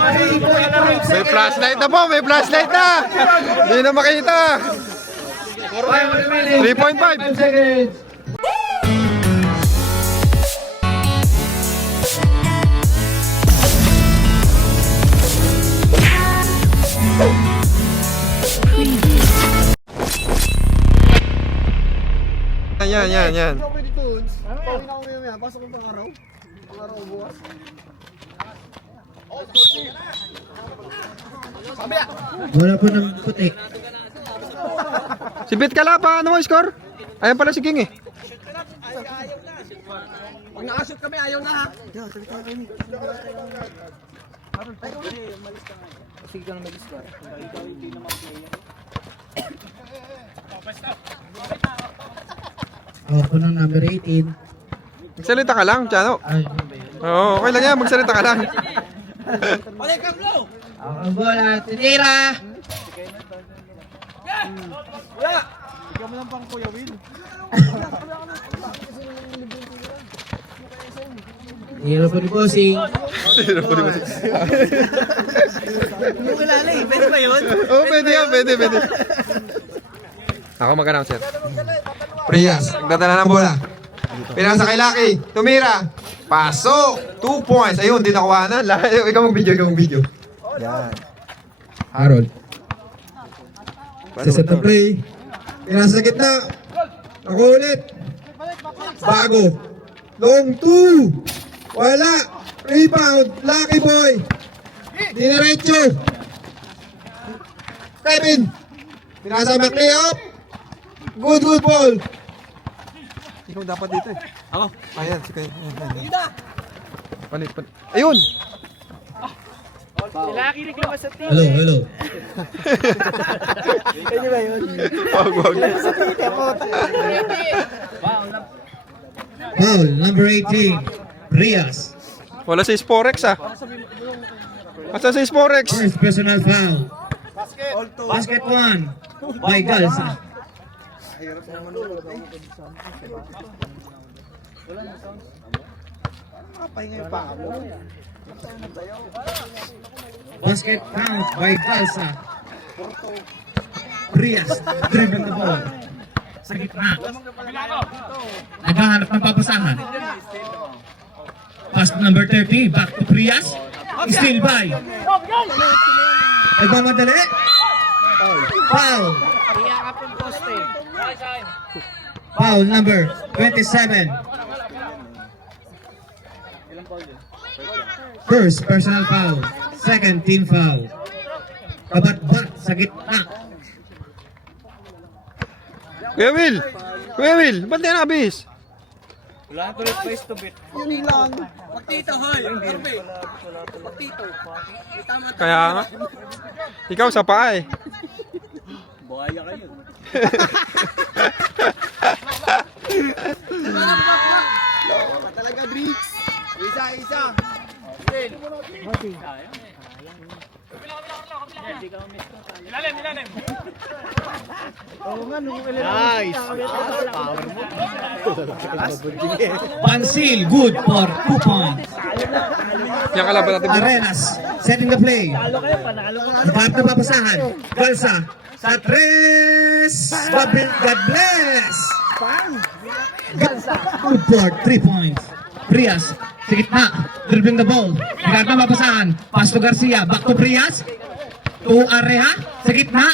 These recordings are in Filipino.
May flashlight na po, may flashlight na. Hindi na makita. 3.5 seconds. Yan. Pasok ng pang-araw. Pang-araw bukas. Wala po ng puti. Si Bit Kalapa, ano mo score? Ayan pala si King eh. Pag nakashoot kami, ayaw na ha. Sige ka na mag-score. Ako po ng number 18. Magsalita ka lang, Chano. Ay, Oo, okay lang yan, magsalita ka lang. Balik ka, bro! ako ang bola. Tinira! Wala! Ikaw mo lang pang Kuya Will. Tinira po ni Bossing. Yung kilala eh, pwede ba yun? Oo, pwede yan, pwede. Ako mag-announcer. Prias, nagdadala ng bola. Pinasa kay Lucky, tumira. Pasok! 2 points. Ayun, di nakuha na. Ikaw mag-video. Yan. Harold. Sa set of play. Pinasa sa gitna. Ako ulit. Bago. Long 2. Wala. Rebound. Lucky boy. Diniretso. Kevin. Pinasa McLeod up. Good ball. Ikaw dapat dito eh. Ako? Ayan, si Kaya. Ida! Panit. Ayun! Laki rin naman sa team. Hello. Pwede ba yun? Wag. Sa team, ako. Foul number 18. Rias. Wala si Sporex ah. Asa si Sporex? First personal foul. Basket 1. By Galsa. Basket count by Galsa. Rias driven the ball. Sa gitna. Naghahanap ng papasahan. Pass number 30. Back to Prias. Still by. Nagmamadali. Foul. Foul number 27. First personal foul. Second team foul. Kabat-bat sa gitna. Kuya Will, ba't di nabis? Wala na tuloy place to beat. Yun lang. Magtito, hoy. Karpe. Magtito. Tama. Kaya nga. Ikaw sa paa eh. Buhaya kayo. Talaga, Bricks. Isa. Ilalim. Nice. Power mo. Pansil, good for 2 points. Yan kalaban natin. Arenas, setting the play. Dapat na papasahan. Galsa, sa 3. God bless. Good for 3 points. Prias, sa gitna, dribbling the ball. Dapat na papasahan. Pass to Garcia, back to Prias. To Areha, sa gitna,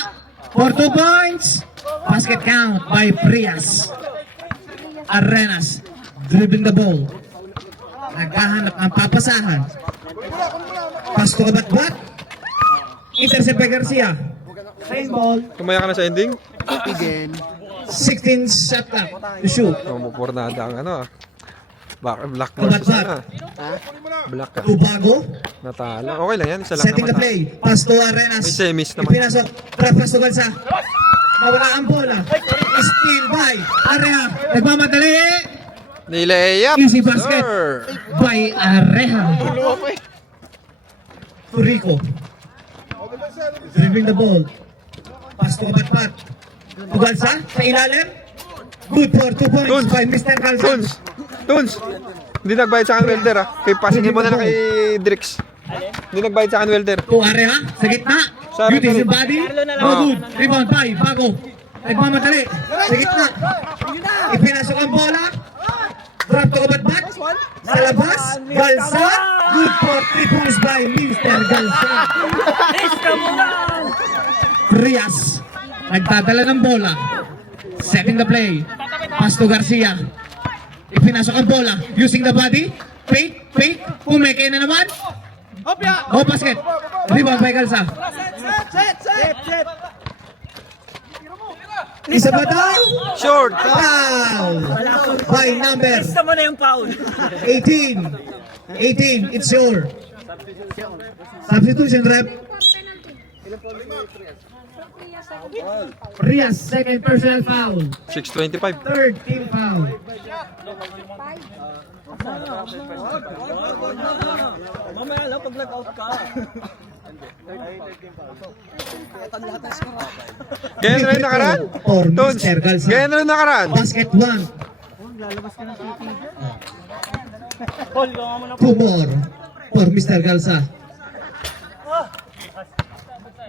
for 2 points. Basket count by Prias. Arenas, dribbling the ball. Naghahanap ng papasahan. Pass to Kabat-Bat. Intercept by Garcia. Same ball. Tumaya ka na sa ending? 16 shot clock to shoot. Pornada ang ano ah. Black Kabat-Bat. versus ano. Black ka. Tubago. Natalo. Okay lang yan. Isa lang Setting the naman. play. Pass to Arenas. May semis naman. Ipinasok. Pass to Galsa. Nawala ang bola. Steal by Area. Nagmamadali. Nilayap. Easy basket Sir. by Areha. Rico. Dribbling the ball. Pass to Kabat-Bat. Tugalsa sa ilalim. Good for 2 points Tuns. by Mr. Calzon. Tuns. Hindi nagbayad sa akin welder ah. Kay passingin mo na lang kay Drix. Hindi nagbayad sa akin, welder. To area, sa gitna. Sa Beauty referee. sa body. No good. Rebound by Bago. Nagmamadali. Sa gitna. Ipinasok ang bola. Drop to kabatbat. Sa labas. Galsa. Good for 3 points by Mr. Galsa. Rias. Nagdadala ng bola. Setting the play. Pass to Garcia. Ipinasok ang bola. Using the body. Fake. Pumeke na naman. Oh, basket. Rebound by Galsa. Set. Isa ba daw? Short. Foul. By number Gusto mo na yung foul. 18. 18, it's your substitution rep. Rias, second personal foul. 6:25. Third team foul. Mamaya lang pag nag-out ka. Ganyan na rin nakaraan. Or Toads. Mr. Galsa. Ganyan na rin nakaraan. Basket 1. 2 more for Mr. Galsa.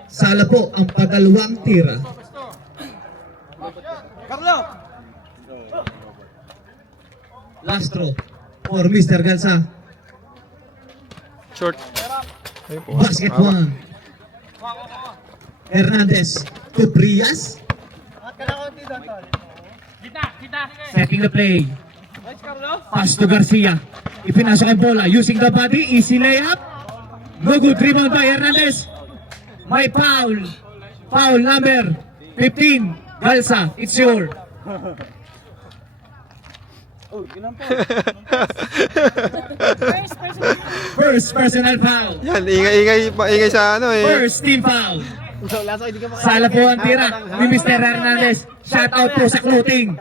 Sala po ang padalawang tira. Carlo! Last throw for Mr. Galsa. Short. Basket 1. Hernandez to Prias. Setting the play. Pass to Garcia. Ipinasok ang bola using the body. Easy layup. No good. Rebound by Hernandez. May foul. Foul number 15. Galsa, it's your. First personal foul. Yan, ingay sa ano eh. First team foul. Sala po ang tira ni Mr. Hernandez. Shout out po sa clothing.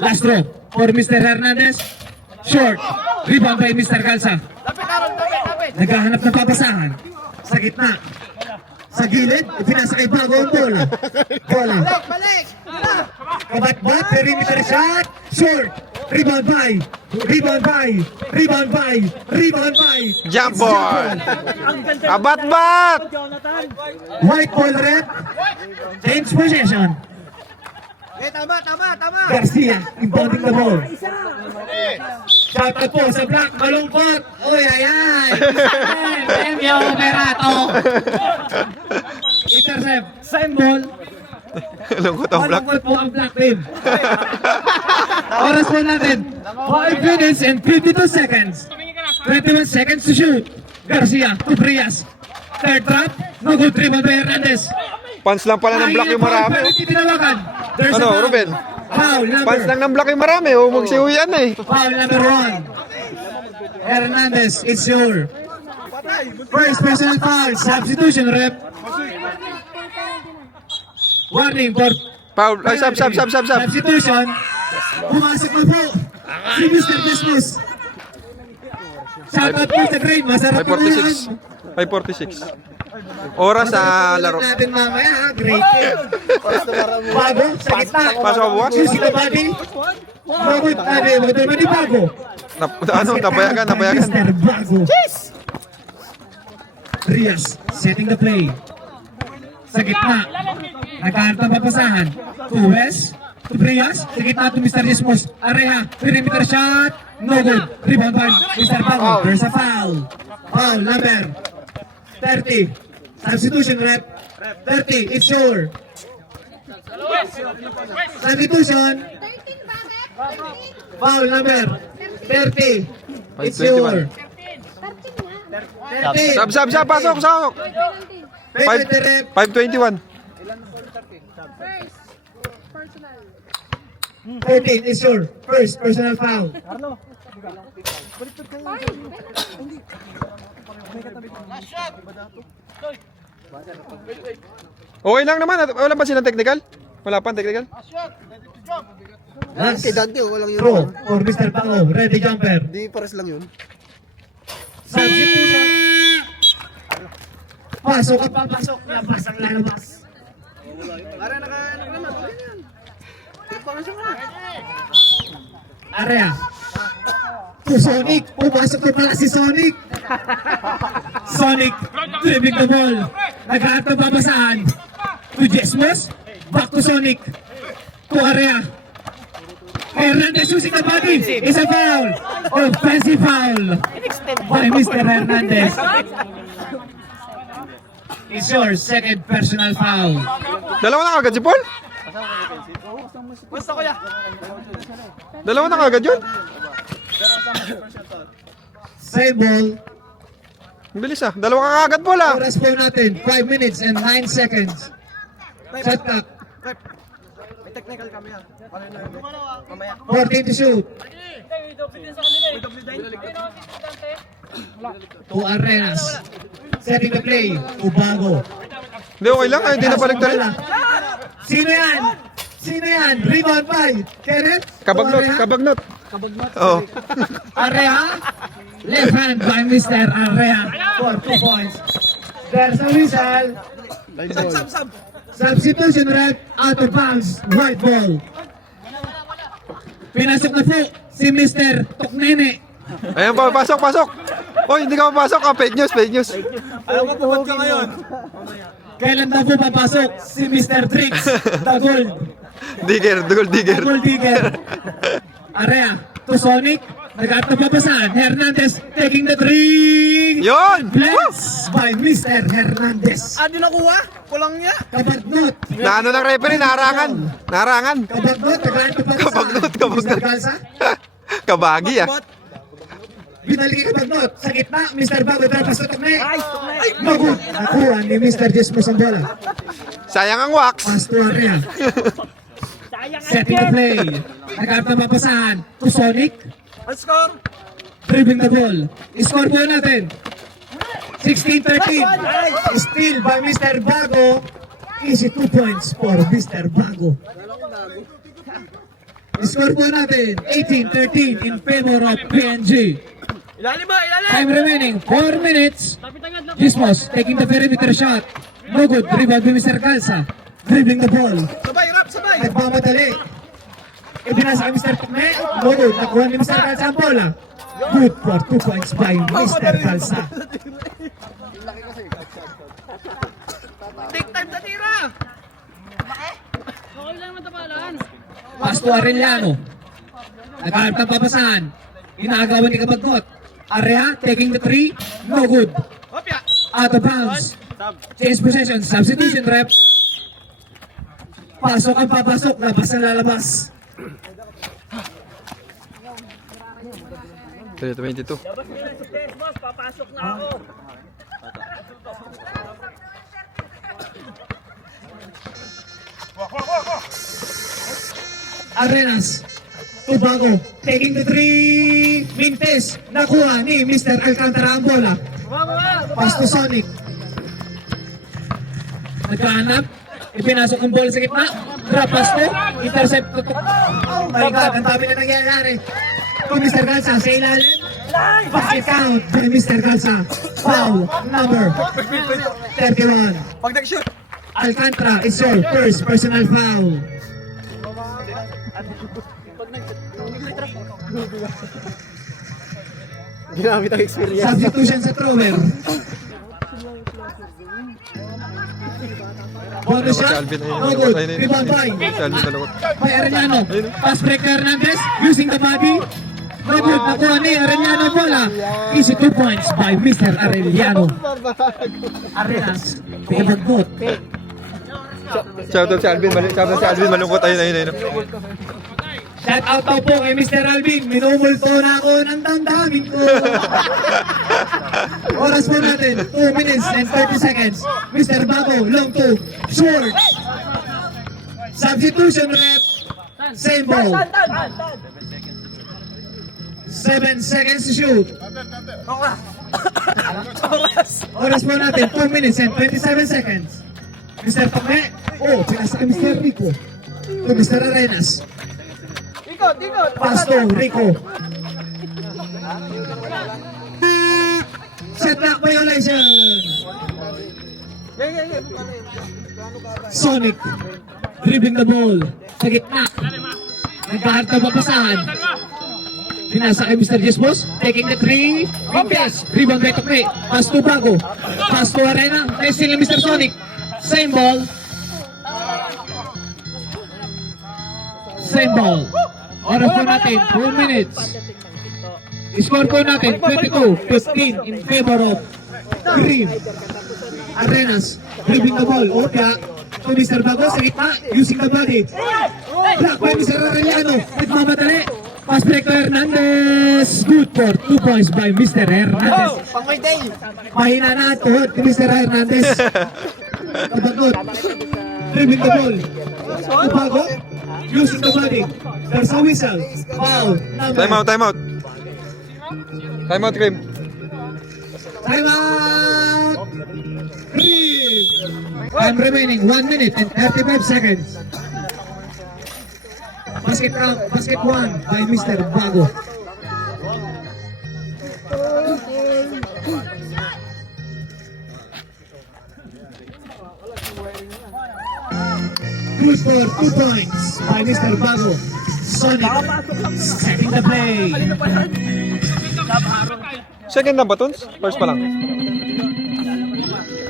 Last throw for Mr. Hernandez. Short. Rebound by Mr. Galsa. Naghahanap ng papasahan. Sa gitna. Sa gilid. Ipinasa kay Bago ang bola. Bola. Kabat-bat. Perimeter shot. Short. Rebound by. Jump ball. Abat-bat. White ball rep. Change possession. Tama. Garcia, inbounding the ball. Shout out po sa Black Malungkot. Uy, ayan. Premio Merato. Intercept. Same ball. Lungkot ang black. Malungkot po ang Black team. Oras po natin. 5 minutes and 52 seconds. 21 seconds to shoot. Garcia to Prias. Third trap. No good rebound by Hernandez. Pants lang pala ng black yung marami. There's a Ano, foul. Ruben? Foul number. Pants lang ng black yung marami. Oh, magsiuyan na eh. Foul number 1. Hernandez, it's your first personal foul. Substitution rep. Warning for Foul. Ay, sub. substitution. Pumasok na po si Mr. Business. Shout out po sa grade. Masarap po na yan. 5:46. Oras sa laro. Natin mamaya ha. Great. Bago sa gitna. Pasok ka bukas? Using the body. Bago. Magdalman ni Bago. Napayagan. Mr. Bago. Rias, setting the play. Sa gitna. Nagkaharap ng papasahan. To West. To Rias. Sa gitna to Mr. Dismos. Areha. Perimeter shot. No good. Rebound by Mr. Bago. There's a foul. Foul number 30. Substitution rep. 30. It's your. Substitution. 13 bakit? Foul number 30. It's 5:21. your. 13 nga. 30. Sub. Pasok. 20 rep. 5:21. First, personal. 13 is your first personal foul. Okay lang naman. Wala ba silang technical? Wala pa technical? Last Kay Dante, walang yun. throw for Mr. Pango. Ready jumper. Di pares lang yun. Substitution. Pasok at papasok. Labas ang lalabas. Para naka-ano naman, okay yan. Tipangan siya nga. Area. to Sonic. Pumasok na pala si Sonic. Sonic, dribbling the ball. Naghahanap ng babasaan. To Jesmos. Back to Sonic. To area. Hernandez using the body. It's a foul. Offensive foul by Mr. Hernandez. It's your second personal foul. Dalawa na kagad si Paul? Basta kuya. Dalawa na kagad yun? Same ball. Ang bilis ah. Dalawa ka kagad Paul ah. Oras po natin, 5 minutes and 9 seconds. Shot clock. May technical kami ha. Ano na yun? Mamaya. 14 to shoot. To Arenas. Setting the play. Ubago. Hindi, okay lang. Ay, hindi na balik tayo. Sino yan? Sino yan? Rebound by Kenneth? Kabagnot, To Area? kabagnot. Oo. Area. Left hand by Mr. Area for 2 points. There's a whistle. Sab. Substitution ref out of bounds. White ball. Pinasok na po si Mr. Toknene. Ayan pa, pasok, pasok. Oy, hindi ka papasok ah. Fake news, fake news. Alam mo, pupad ka ngayon. Kailan na po papasok si Mr. Tricks? The gold. Digger, gold digger. Gold digger. Area to Sonic. Nag-at na papasan. Hernandez taking the three. Yun! Blessed by Mr. Hernandez. Ah, di nakuha? Kulang niya. Kabagnot. Naano ng referee, narangan. Narangan. Kabagnot. Nag-at na papasan. Kabagnot, Mr. kabagnot. Galsa. Kabagi ah. Binalik kay Kabagnot. Sa gitna. Mr. Bago. Tapos sa tukne. Ay, magut. Nakuha ni Mr. Jesmos ang bola. Sayang ang wax. Pass to Area. Setting the play. Nag-at na papasan. To Sonic. Ang score? Dribbling the ball. Score po natin. 16-13. Steal by Mr. Bago. Easy 2 points for Mr. Bago. Score po natin. 18-13 in favor of PNG. Ilalim ba? Ilalim! Time remaining. 4 minutes. Gismos taking the perimeter shot. No good. Rebound by Mr. Calza. Dribbling the ball. Sabay, rap, sabay! Nagmamadali. Ibinasa kay Mr. Tukne. No good. Nakuha ni Mr. Calza ang bola. Good for 2 points by Mr. Calza. Take time sa tira! Okay lang naman tapalan. Pass to Arellano. Naghahanap ng papasahan. Inaagawan ni Kabagnot. Area taking the three. No good. Hopya! Out of bounds. Change possession. Substitution rep. Pasok ang papasok. Labas ang lalabas. 22. Papasok na ako. Arenas. Ubago. Taking the three. Mintes. Nakuha ni Mr. Alcantara ang bola. Pass to Sonic. Nagkahanap. Ipinasok ang bola sa gitna. Drop pass to. Intercept to. Oh my God. Ang dami na nangyayari. To Mr. Galsa sa ilalim. Basket count by Mr. Galsa. Foul number 31. Pag nag-shoot! Alcantara, it's your first personal foul. Ginamit ang experience. Substitution sa thrower. Bonus shot. Calvin, ayun. No good. Ayun, ayun. Rebound by. Calvin, talakot. By Arellano. Pass break to Hernandez. Using the body. No good. Nakuha ni Arellano ang bola. Easy 2 points by Mr. Arellano. Arenas. Kabagnot. Shoutout si Alvin. Shoutout si Alvin. Malungkot. Ayun, ayun, ayun. Shout out daw po kay Mr. Alvin. Minumulto na ako ng damdamin ko. Oras po natin, 2 minutes and 30 seconds. Mr. Bago, long two, short. Substitution rep, same ball. 7 seconds to shoot. Oras po natin, 2 minutes and 27 seconds. Mr. Tokne, oh, pinasa kay Mr. Rico. To Mr. Arenas. Pass to Rico. Set back violation. Sonic dribbling the ball sa gitna. Nagkaharap na papasahan. Pinasa kay Mr. Jesmos. Taking the 3. Pintes. Rebound by Tokme. Pass to Bago. Pass to Arena. Nice steal ni Mr. Sonic. Same ball. Same ball. Oras po natin, 2 minutes. Score po natin, 22-15 in favor of Green. Arenas, dribbling the ball. Opya to Mr. Bago sa gitna, using the body. Block by Mr. Arellano. Nagmamadali. Pass break to Hernandez. Good for 2 points by Mr. Hernandez. Pangoy day. Mahina na ang tuhod ni Mr. Hernandez. Kabagot. Dribbling the ball. To Bago. Using the body. There's a whistle. Foul. Time out, time out. Time out, Kim. Time out! Green! Time remaining 1 minute and 35 seconds. Basket round, basket one by Mr. Bago. Good for 2 points by Mr. Bago. Sonic setting the play. Second na ba, Tons? First pa lang.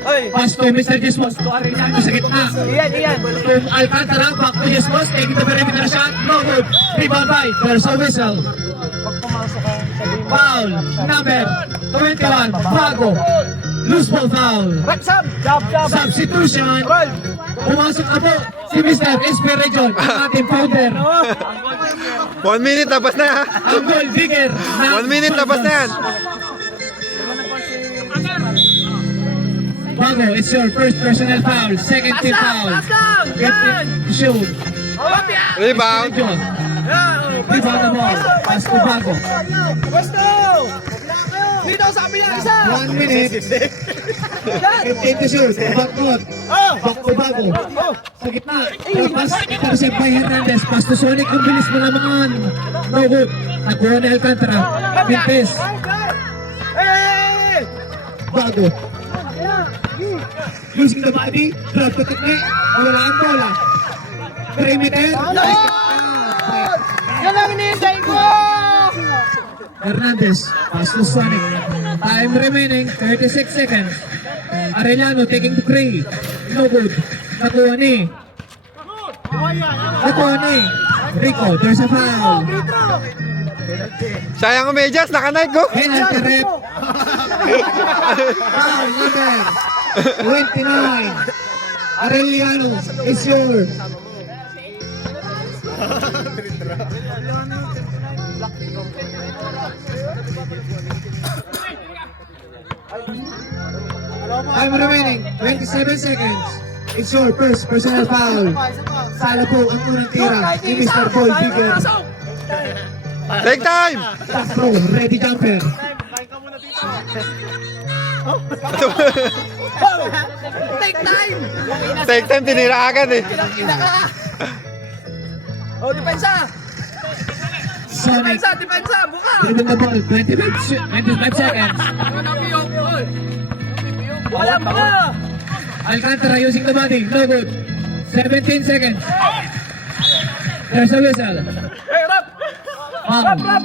Pass to Mr. Jesmos. To Arellano sa gitna. Iyan. To Alcantara. Back to Jesmos. Taking the perimeter shot. No good. Rebound by. There's a whistle. Foul. Number 21. Bago. Loose ball foul. Substitution. Pumasok na po si Mr. Espirijon, ang ating founder. 1 minute, tapos na ha. Ang goal digger. 1 minute, tapos na yan. Bago, it's your first personal foul. Second team foul. Get it to shoot. Rebound. Espirijon. Rebound the ball. Pass to Bago. Gusto! Dito sa amin yan, isa! 1 minute. 15 to shoot. Backcourt. Back to Bago. Sa gitna. Pass. Intercept by Hernandez. Pass to Sonic. Ang bilis mo naman. No good. Nakuha ni Alcantara. Pintes. Hey! Bago. Using the body. Drop to Tikne. Wala ang bola. Perimeter. Yan ang hinihintay ko! Hernandez. Pass to Sonic. Time remaining. 36 seconds. Arellano taking the 3. No good. Nakuha ni. Rico. There's a foul. Sayang ang medyas, naka-night ko. Penalty rep. Foul number 29. Arellano is your. Time remaining 27 seconds. It's your first personal foul. Sala po ang unang tira ni Mr. Paul Bigger. Take time. Castro, ready jumper. Take time! Take time, tinira agad eh. Oh, depensa! Sonic, Depensa! Buka! dribbling the ball, 25 seconds. Wala buka! Alcantara using the body, no good. 17 seconds. There's a whistle. Hey, rap! Foul. Rap!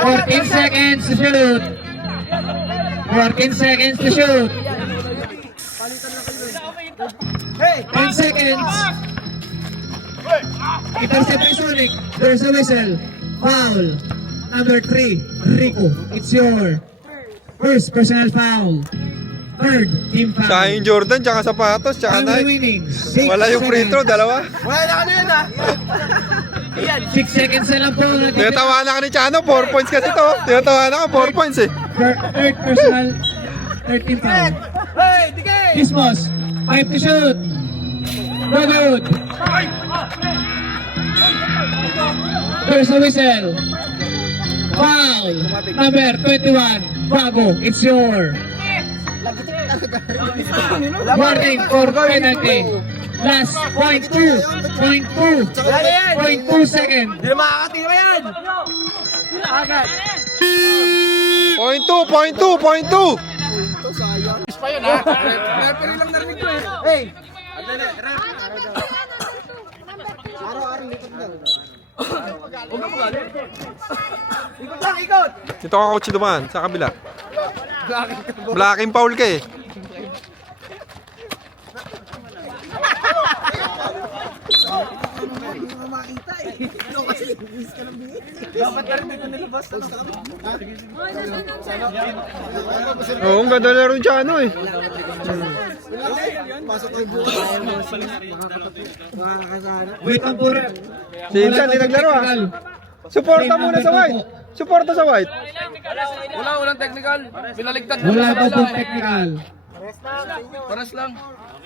14 seconds to shoot. 14 seconds to shoot. Hey! 10 seconds. Intercept by Sonic. There's a whistle. Foul. Number 3, Rico. It's your first personal foul. Third team foul. Sayang Jordan, tsaka sapatos, tsaka Time Nike. remaining. 6 Wala yung free throw, seconds. dalawa. Wala na ka yun, ha? Iyan! 6 seconds na lang po. Tinatawanan ka ni Chano, 4 points kasi to. Tinatawanan ka, 4 points eh. Third personal. Third team foul. Hey, Dikay! Kismos. 5 to shoot. No good. There's a whistle. Foul. Number 21. Bago. It's your. Warning for penalty. Last point 2. Point 2. Point 2 second. Hindi na makakatira yan! Agad! Point 2. Referee lang narinig ko eh. Hey! Huwag ka magalit. Ikot lang, ikot! Dito ka coach dumaan, sa kabila. Blocking foul ka eh. Dapat na rin dito nilabas. Oo, ang ganda na rin siya ano eh. Wait lang po rep. Si Insan, di naglaro ah. Suporta muna sa white. Suporta sa white. Walang technical. Pinaligtad na. Wala pa po technical. Paras lang.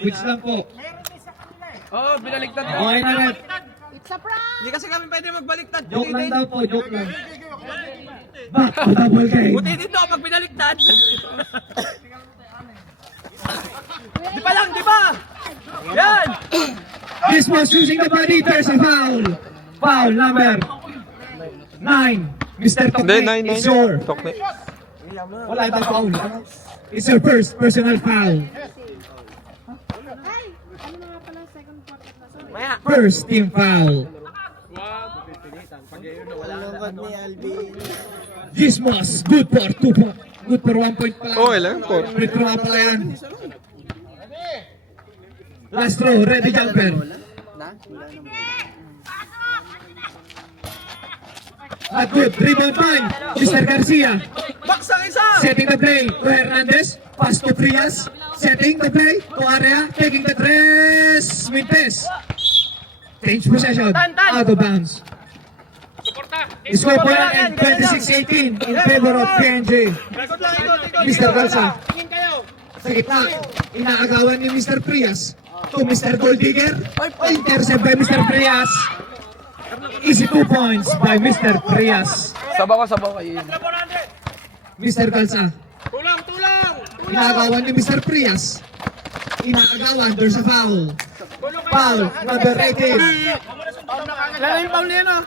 Which lang po. Oo, pinaligtad na. Okay na rep. It's a prank! Hindi kasi kami pwede magbaliktad. Joke lang daw po, joke lang. Back to double game. Buti dito pag pinaligtad. Di pa lang, di ba? Yan! This was using the body, there's a foul. Foul number 9. Mr. Hindi, Tokne, 9-9. it's your. Tokne. Wala ibang foul. It's your first personal foul. Ay! Ano na nga pala second quarter na? Sorry. First team foul. Gizmos, good for 2 points. Good for 1 point pala. Okay lang, court. Free throw pala yan. Last throw, ready jumper. At good, rebound time. Mr. Garcia. Baksang isa! Setting the play to Hernandez. Pass to Frias. Setting the play to Area. Taking the dress. Mid-pass. Change possession. Out of bounds. Score po lang 26-18 in favor of PNJ. Mr. Galsa. Sa gitna, inaagawan ni Mr. Frias to Mr. Golddigger. Intercept by Mr. Frias. Easy 2 points by Mr. Frias. Sabaw kayo. Mr. Galsa. Tulang! Inaagawan ni Mr. Frias. Inaagawan, there's a foul. Foul, number 18. Lala yung foul niya, no?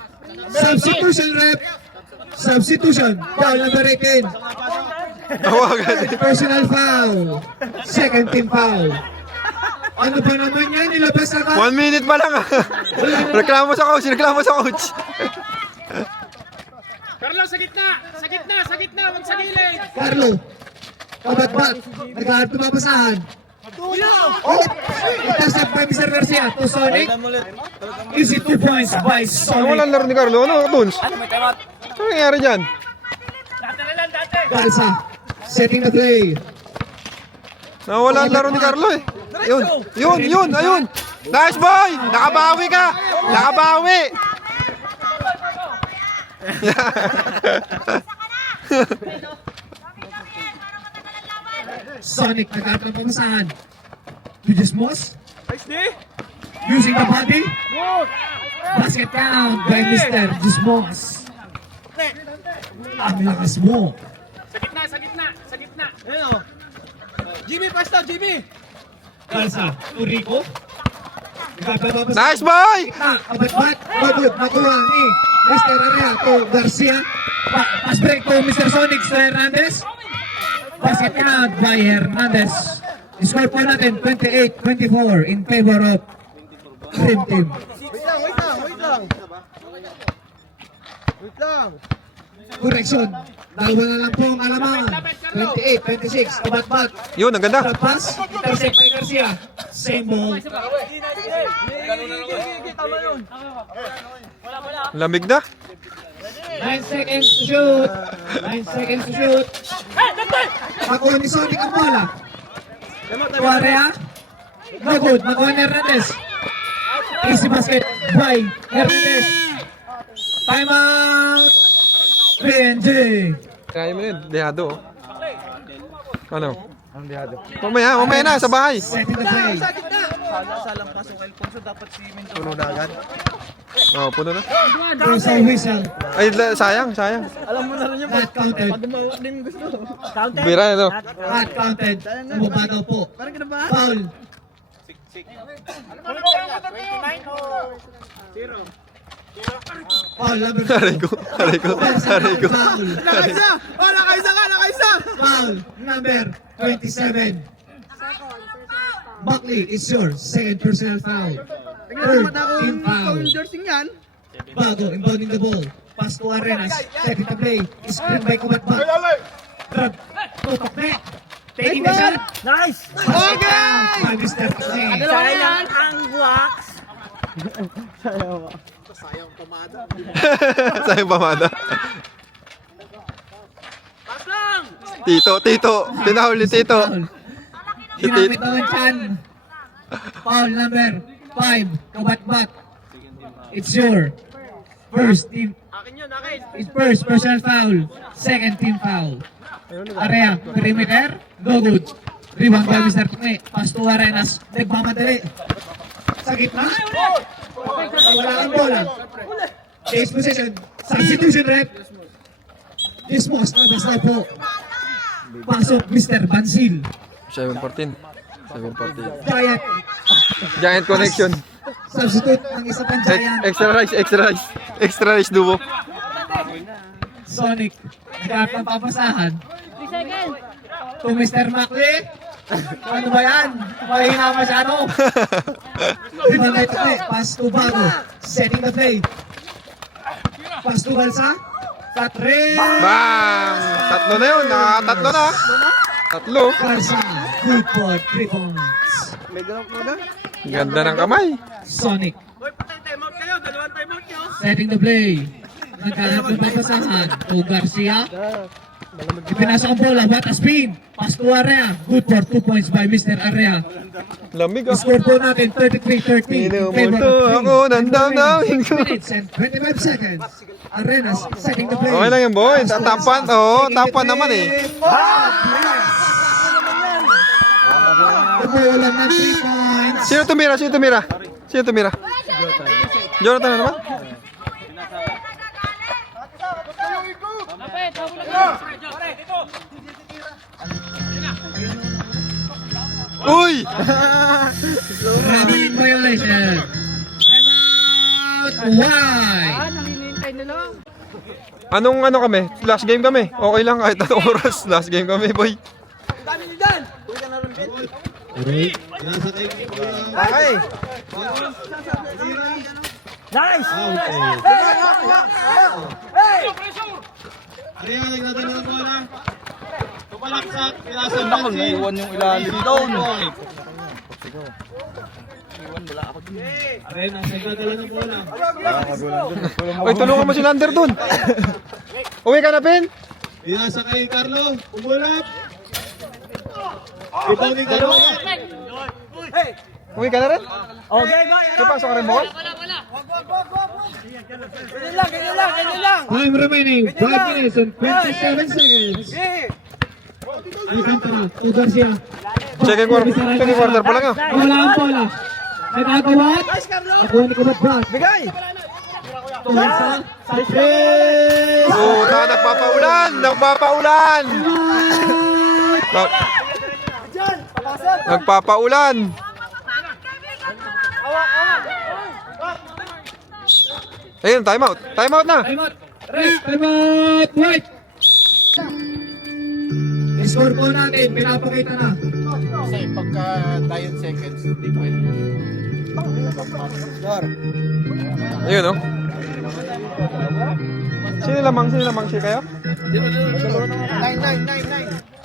Substitution rep. Substitution, foul number 18. Tawagan eh. Personal foul. Second team foul. Ano ba naman yan? Nilabas na ka? 1 minute pa lang ah. Reklamo sa coach, reklamo sa coach. Carlo, sa gitna! Sa gitna! Huwag sa gilid! Carlo. Kabat-bat. Nagkaharap na mabasahan. Intercept by Mr. Garcia to Sonic. Easy 2 points by Ano Sonic. walang laro ni Carlo? Ano, Bones? Ano nangyari dyan? Galsa. Setting the play. Nawala ang laro ni Carlo eh. Yun, ayun. Nice boy! Nakabawi ka! Nakabawi! Sonic nagkaharap na mabasahan. To Gizmos. Nice day! Using the body. Basket down by Mr. Gizmos. Ang lakas mo. Sa gitna! Ayun o. Jimmy, pass daw, Jimmy! Galsa. To Rico. Nice boy! Kabat-bat. Good. Nakuha ni Mr. Area to Garcia. Pass break to Mr. Sonic to Hernandez. Basket out by Hernandez. Score po natin 28-24 in favor of Dream Team. Wait lang. Correction. Dalawa na lang po ang alamangan. 28-26. Kabat-bat. Yun, ang ganda. Pass. Intercept by Garcia. Same ball. Lamig na. 9 seconds to shoot. 9 seconds to shoot. Nakuha ni Sonic ang bola. Tuarea. No good. Nakuha ni Hernandez. Easy basket by Hernandez. Time out. PNJ. Kaya mo yun, dehado oh. Ano? Mamaya na, sa bahay. Setting the play. Salang pasok kay Alfonso, dapat si Mendoza. Puno na agad. Oh, puno na. There's a whistle. Ay, sayang. Alam mo na rin yung Not counted. dumawa din gusto. Bira ito. Not counted. Bumaba daw po. Parang ka na ba? Foul. Foul number 2. Aray ko. Foul. Nakaisa! Oh, nakaisa! Foul number 27. Buckley, it's your second personal foul. Tingnan naman Third team akong foul. jersey yan. Bago, inbounding the ball. Pass to Arenas. Setting the play. Screen by Kubatbat. Drag. Tutok net. Taking the shot. Nice! Okay! By Mr. Tane. Sayang ang wax. Sayang pamada. Pass lang! Tito. Pinahuli Tito. Si Ginamit Tito. naman Chan. Foul number 5. Kubatbat. It's your first team. Akin yun, akin. It's first personal foul. Second team foul. Area, perimeter, no good. Rebound by Mr. Tune. Pass to Arenas. Nagmamadali. Sa gitna. Wala ang bola. Chase possession. Substitution rep. Dismos na basta po. Pasok Mr. Bansil. 7-14. Giant. Giant connection. Substitute ng isa pang Giant. Extra rice duo. Sonic. Nagkaroon ng papasahan. 3 seconds. To Mr. Mackley. Ano ba yan? Mahina masyado. Rebound by Tune. Pass to Bago. Setting the play. Pass to Balsa. Tatre. Bang! Tatlo na yun. Nakatatlo na. Tatlo. Balsa. Good for 3 points. Ganda ng kamay. Boy, Sonic. patay time out kayo. Dalawang time out nyo. Setting the play. Nagkalat ng papasahan. To Garcia. Ipinasok ang bola. What a spin. Pass to Area. Good for 2 points by Mr. Area. Lamig Score po natin 33-30. in favor Inumunto of ako ng damdamin ko. 3 minutes and 25 seconds. Arenas setting the play. Okay lang yan, boy. Tatampan. Oo, tampan naman eh. Bola ng 3 points. Sino tumira? Jonathan na naman? Kapit, habol lang. Uy! Running violation. Time out. Why? Naninintay na lang. Anong ano kami? Last game kami. Okay lang kahit anong oras. Last game kami, boy. Dami nyo dyan! Uy ka na rin, Ben. Okay. Nice! Ako, naiwan yung ilalim doon. Uy, tulungan mo si Lander dun. Uwi ka na, Ben. Pinasa kay Carlo. Umulap. Ito ni Carlo. Uwi ka na rin. Okay, go! Ipasok ka rin mo. Ganyan lang! Time remaining 5 minutes and 27 seconds. Alcantara. To Garcia. Second quarter pa lang ah. Wala ang bola. Nagagawat. Nakuha ni Kubatbat. Bigay! Tulsa. Sa Puta, nagpapaulan! Nagpapaulan! Ayun, time out na! Time out. Rest. Time out. Right. Score po natin. Pinapakita na. Kasi pagka diet seconds, hindi pwede. Ayun oh. Sino lamang siya kayo? 9.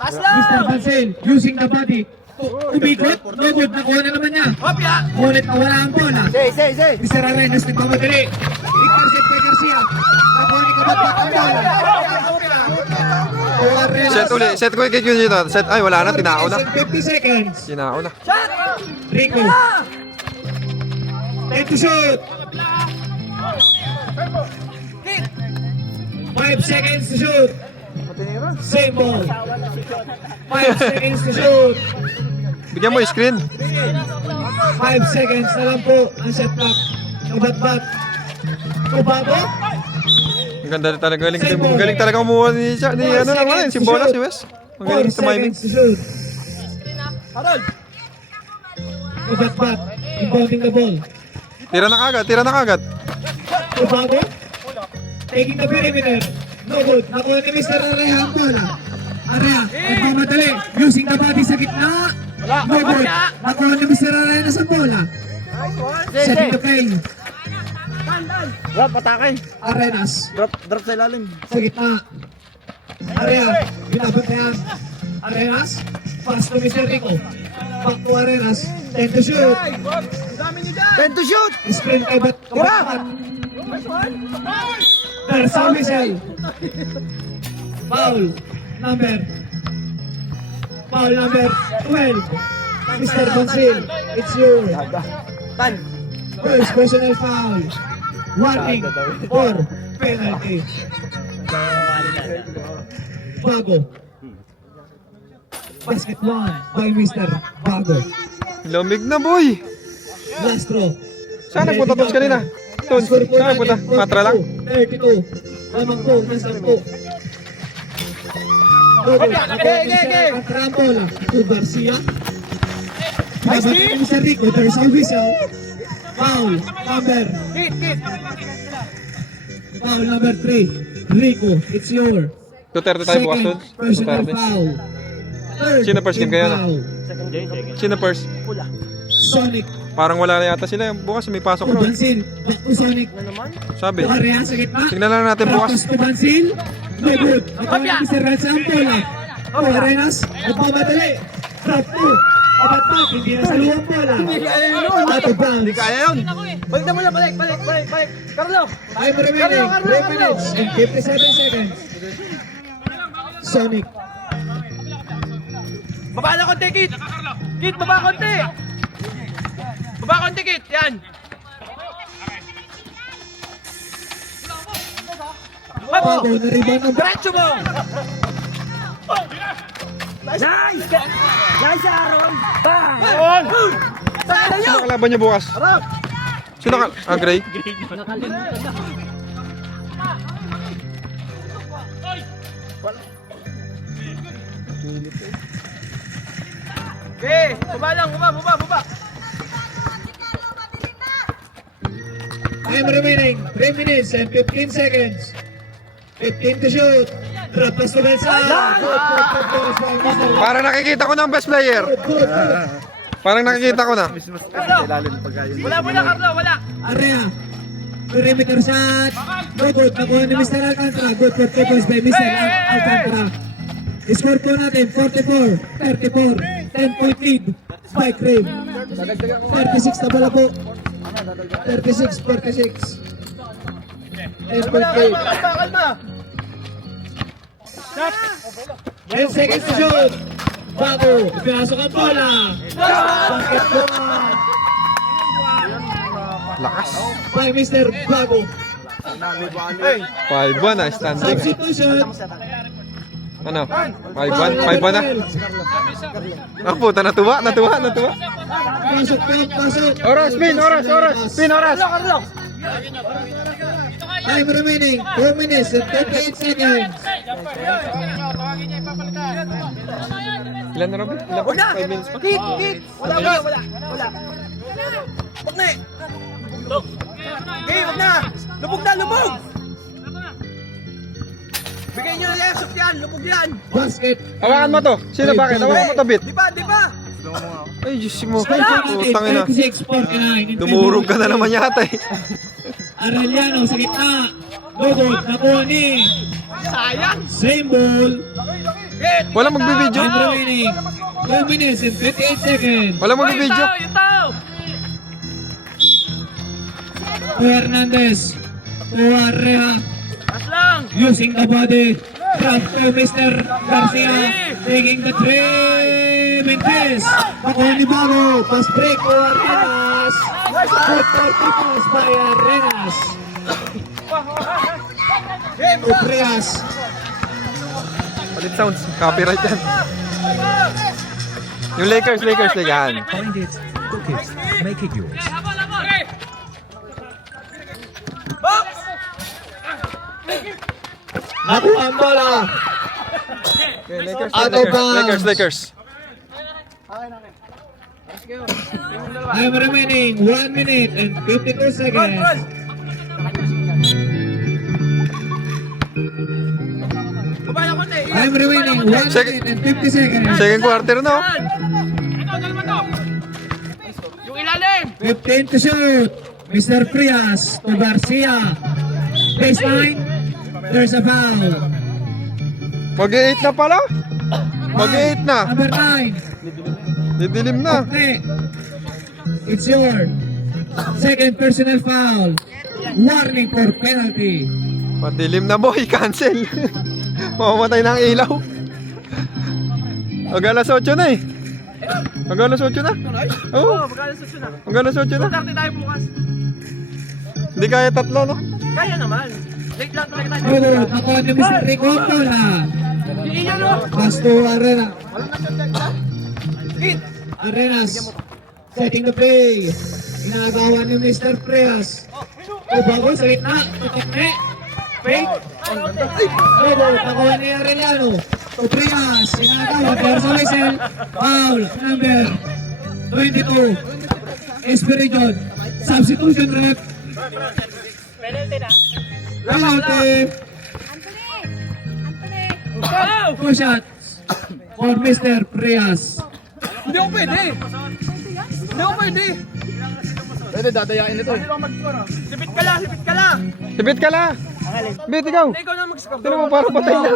Mr. Bansel using the body. Umikot. No good. Nakuha na naman niya. Ngunit wala ang bola. Say. Mr. Arenas nagmamadali. Intercept kay Garcia. Nakuha ni Kubatbat ang bola. Set ko yung dito. Set, ay wala na, tinao na. 50 seconds. Tinao na. Rico. Time to shoot. 5 seconds to shoot. Same ball. 5 seconds to shoot. Bigyan mo yung screen. 5 seconds na lang po ang shot clock. Kubatbat. Kubago. Ang ganda talaga. Galing talaga kumuha ni ano naman si Bola, si Wes. Ang 4 galing tumiming. seconds to shoot. Kubatbat. Inbounding the ball. Tira na kagad. Kubago. Taking the perimeter. No good. Nakuha ni Mr. Area ang bola. Area. Nagmamadali. Using the body sa gitna. No good. Nakuha ni Mr. Area na sa bola. Setting the play. Drop, atake. Arenas. Drop sa ilalim. Sa gitna. Area. Binabantayan. Arenas. Pass to Mr. Rico. Back to Arenas. 10 to shoot. 10 to shoot. Sprint kay Bat. There's a whistle. Foul. Foul number 12. Mr. Bonsil. It's your first personal foul. Warning or penalty. Bago. Basket one by Mr. Bago. Lamig na, boy. Last throw. Saan nagpunta Tons kanina? Tons, saan nagpunta? Matra lang? 32. Lamang po ng 10. Katrampol to Garcia. Babalik sa Rico. There's a whistle. Foul number 3. Rico, it's your 2:30 tayo bukas, second Tons. personal 2:30. foul. Third Sino first game team kayo, no? foul. Sino first? Sonic. Parang wala na yata sila. Bukas may pasok na. Tubansin. Back to Sonic. Sabi. Area sa gitna. Tingnan lang natin bukas. Tapos Tubansin. May good. Ito ang Mr. Red sa Ampola. Arenas. Nagmamadali. Drop 2. Abat back. Hindi na sa luwang bola. Out of bounds. Hindi kaya yun. Balik na muna, balik. Carlo. Time remaining. 3 minutes and 57 seconds. Sonic. Baba na konti, Kit! Kit, baba konti! Baba konti, Kit! Yan! Bago na rebound ng Diretso mo! Nice, Aaron. Bang. On! Sino kalaban niyo bukas? Sino ka? Ah, Gray? Okay, baba lang, baba! Time remaining. 3 minutes and 15 seconds. 15 to shoot. Drop pass to Bensa. Parang nakikita ko na ang best player. Parang nakikita ko na. Wala, Carlo, wala! Area. Perimeter shot. No good. Nakuha ni Mr. Alcantara. Good for 2 points by Mr. Alcantara. Score po natin 44-34. 10-point lead. Spike Rave. 36 na bola po. 36-46. 10-point lead. Kalma! 10 seconds to shoot. Bago. Pinasok ang bola. Basket one. Lakas. By Mr. Bago. 5-1 na, standing. Substitution. Ano? 5-1? 5-1 na? Ah, puta, natuwa. Pasok. Oras. Time remaining. 4 minutes and 38 seconds. Ilan na, Robin? Ilan pa? 5 minutes pa? Kit! Wala! Huwag na eh! Okay, wag na! Lubog! Bigay nyo na yan, soft yan! Lubog yan! Basket. Hawakan mo to. Sino bakit? Hawakan mo to, Bit. Di ba? Ay, Diyos mo. Putang ina. 36-49. Dumurog ka na naman yata eh. Arellano sa gitna. Lugod. Nakuha ni. Sayang! Same ball. Kit! Walang magbibideo. Time remaining. 2 minutes and 58 seconds. Walang magbibideo. Yung tao! Hernandez. Rea. Pas lang! Using the body. Drop to Mr. Garcia. Taking the 3 minutes. Nakuha ni Bago. Pass break for Arenas. Good pass by Arenas. Uprias. Palit sounds. Copyright yan. Yung Lakers. Yan. Find it, cook it, make it yours. Nakuha ang bola. Okay, Lakers. Out of bounds. Lakers. Time remaining 1 minute and 52 seconds. Baba na konti! Time remaining 1 minute and 50 seconds. Second quarter na. Ito, dalawa to! Yung ilalim! 15 to shoot. Mr. Frias to Garcia. Baseline. There's a foul. Mag-8 na pala. Mag-8 na. Number 9. Didilim na. Okay. It's your second personal foul. Warning for penalty. Madilim na boy, cancel. Mamamatay na ang ilaw. Mag alas 8 na eh. Mag alas 8 na. Oo, mag alas 8 na. Dati tayo bukas. Hindi kaya 3, no? Kaya naman. Late lang talaga tayo. Oh, ako ni Mr. Rico Pola. Iyan o. Pass to Arena. Arenas. Setting the play. Inagawa ni Mr. Frias. Bago sa gitna. Tutikne. Fake. Lobo. Nakuha ni Arellano. To Frias. Inagawa. Pero sa whistle. Foul. Number 22. Espiriton. Substitution rep. Penalty na. Penalty. Anthony! 2 shots for Mr. Frias. Hindi ako pwede. Hindi ako pwede. Pwede, dadayain ito eh. Sipit ka lang, sipit ka lang. Sibit ka la. Bit, ikaw. Hindi, ikaw na mag-scrub. Sino mo parang patay na.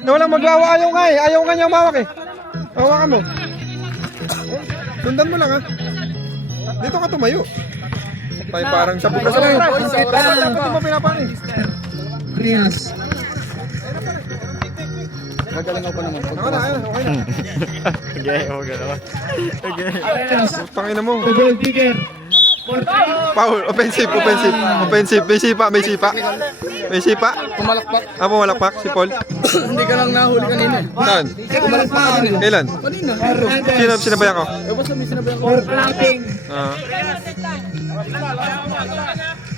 Na walang magawa. Ayaw nga eh. Ayaw nga niya umawak eh. Hawakan mo. Sundan mo lang ha. Dito ka tumayo. Ay, parang sa bukas na yun. Dapat mo pinapani. Frias. Magaling ako naman. Ako na, ayun. Okay na. Frias. Tangina mo. To goal digger. Foul. Offensive, offensive. Offensive. May sipa, may sipa. May sipa. Pumalakpak. Pumalakpak si Paul. Hindi ka lang nahuli kanina eh. Saan? Foul. Kailan? Kanina. Sino sinabayan ko? Eh, basta may sinabi ako. For clapping.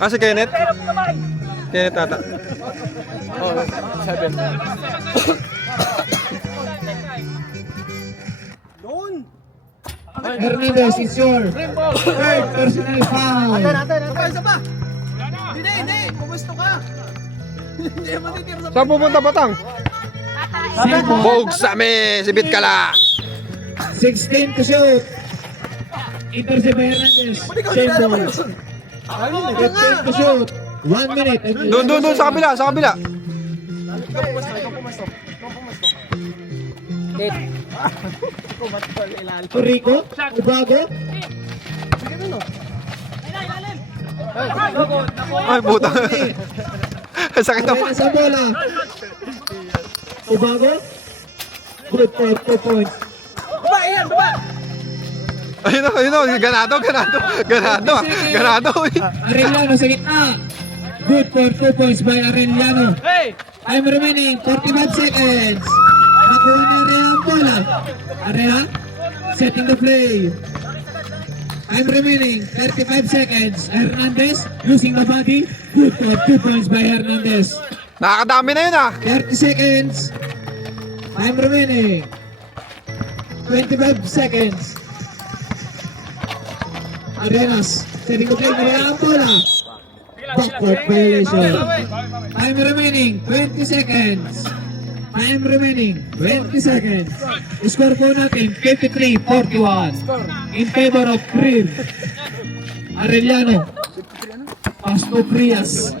Si Kenneth? Kenneth ata. Oh, 7. Hernandez, it's your third personal foul. Isa pa. Hindi. Pumusto ka. Hindi naman titira sa... Saan pupunta Batang? Simple. Bogs sami! Sibit ka la! 16 to shoot. Intercept by Hernandez. Simple. 15 to shoot. 1 minute. Doon, sa kabila, sa kabila. To Rico. Ubago. Ay, puta. Sakit na pa. Sa bola. Ubago. Good for 2 points. Baba, iyan, baba. Ayun o. Ganado. Arellano sa gitna. Good for 2 points by Arellano. Hey! Time remaining 45 seconds. Nakuha ni Area ang bola. Area, setting the play. Time remaining 35 seconds. Hernandez using the body. Good for 2 points by Hernandez. Nakakadami na yun ah. 30 seconds. Time remaining 25 seconds. Arenas, setting the play. Area ang bola. Backcourt violation. Time remaining 20 seconds. Time remaining 20 seconds. Score po natin 53-41 in favor of Prim. Arellano. Pass to Frias.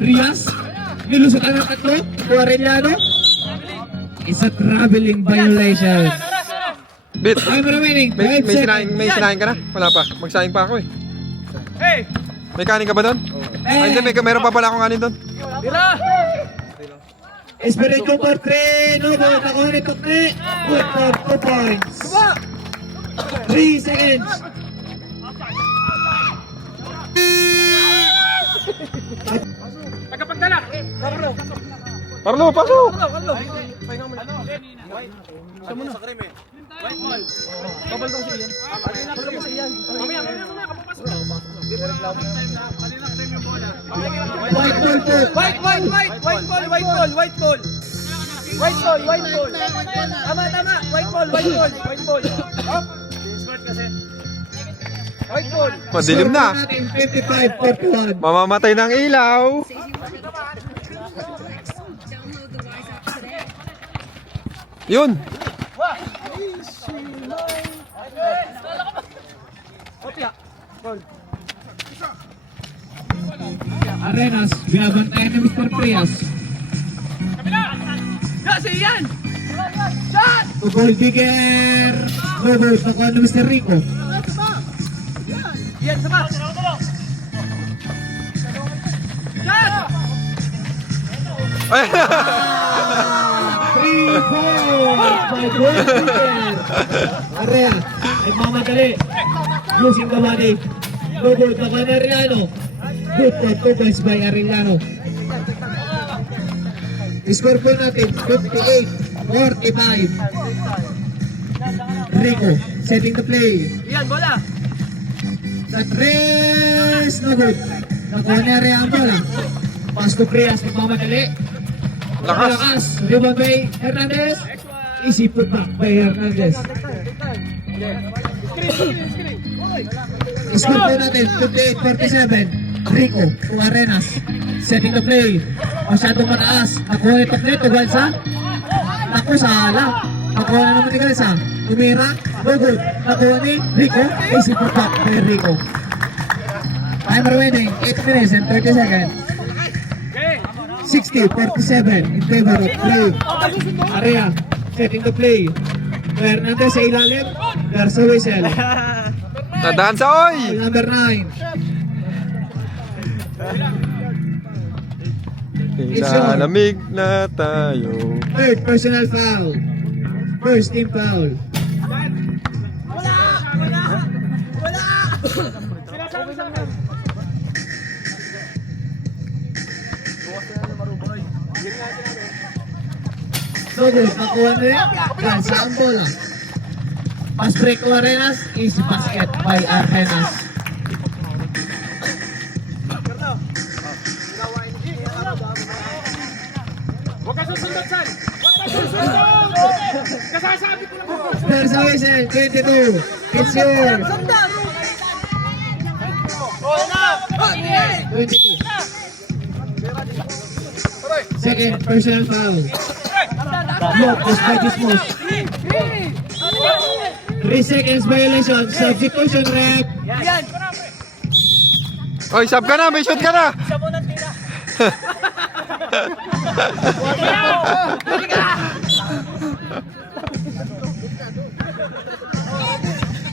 Frias. Nilusutan ng tatlo to Arellano. It's a traveling violation. Bit. Time remaining 5 seconds. May sinain ka na? Wala pa. Magsaing pa ako eh. Hey! May kanin ka ba doon? Ay, hindi. Meron pa pala akong kanin doon. Tira! Espiritu for 3. No, nakuha ni Tukne. Good for 2 points. 3 seconds. Tagapagdala! Parlo, pasok! Babal daw siya yan. Babal daw siya yan. Mamaya, kapapasok. White ball po. White ball! Tama! White ball! White ball! Madilim na. Score po natin 55-41. Mamamatay ng ilaw. Yun. Kopya! Arenas, binabantayan ni Mr. Prias. Kasi yan! Shot! Goal digger. No goal, nakuha ni Mr. Rico. Yan, sama! Shot! Ay! 3 points by goal digger. Area, ay mamadali. Losing the body. No goal, nakuha ni Arellano. Good for 2 points by Arellano. Score po natin, 58-45. Rico, setting the play. Yan, bola! Sa 3, no good. Nakuha ni Area ang bola. Pass to Prias, nagmamadali. Lakas. Rebound by Hernandez. Easy putback by Hernandez. Score po natin, 58-47. Rico, to Arenas. Setting the play. Masyadong mataas. Nakuha ni Toknet, Tugalsa. Naku, sala. Nakuha na naman ni Galsa. Tumira, no good. Nakuha ni Rico. Easy putback by Rico. Time remaining, 8 minutes and 30 seconds. 60-47 in favor of play. Area, setting the play. Hernandez sa ilalim. There's a whistle. Tandaan sa oy! Number 9. Lalamig na tayo. Third personal foul. First team foul. So good, nakuha na rin. Gansa ang bola. Pass break to Arenas. Easy basket by Arenas. Huwag ka susundot, San! Huwag ka susundot! Kasasabi ko lang ako! There's a whistle, 22. It's yours. 22. Second personal foul. Block just by Dismos. 3 seconds violation. Substitution rep. Yan! Oy, sub ka na, may shoot ka na! Isa mo ng tira.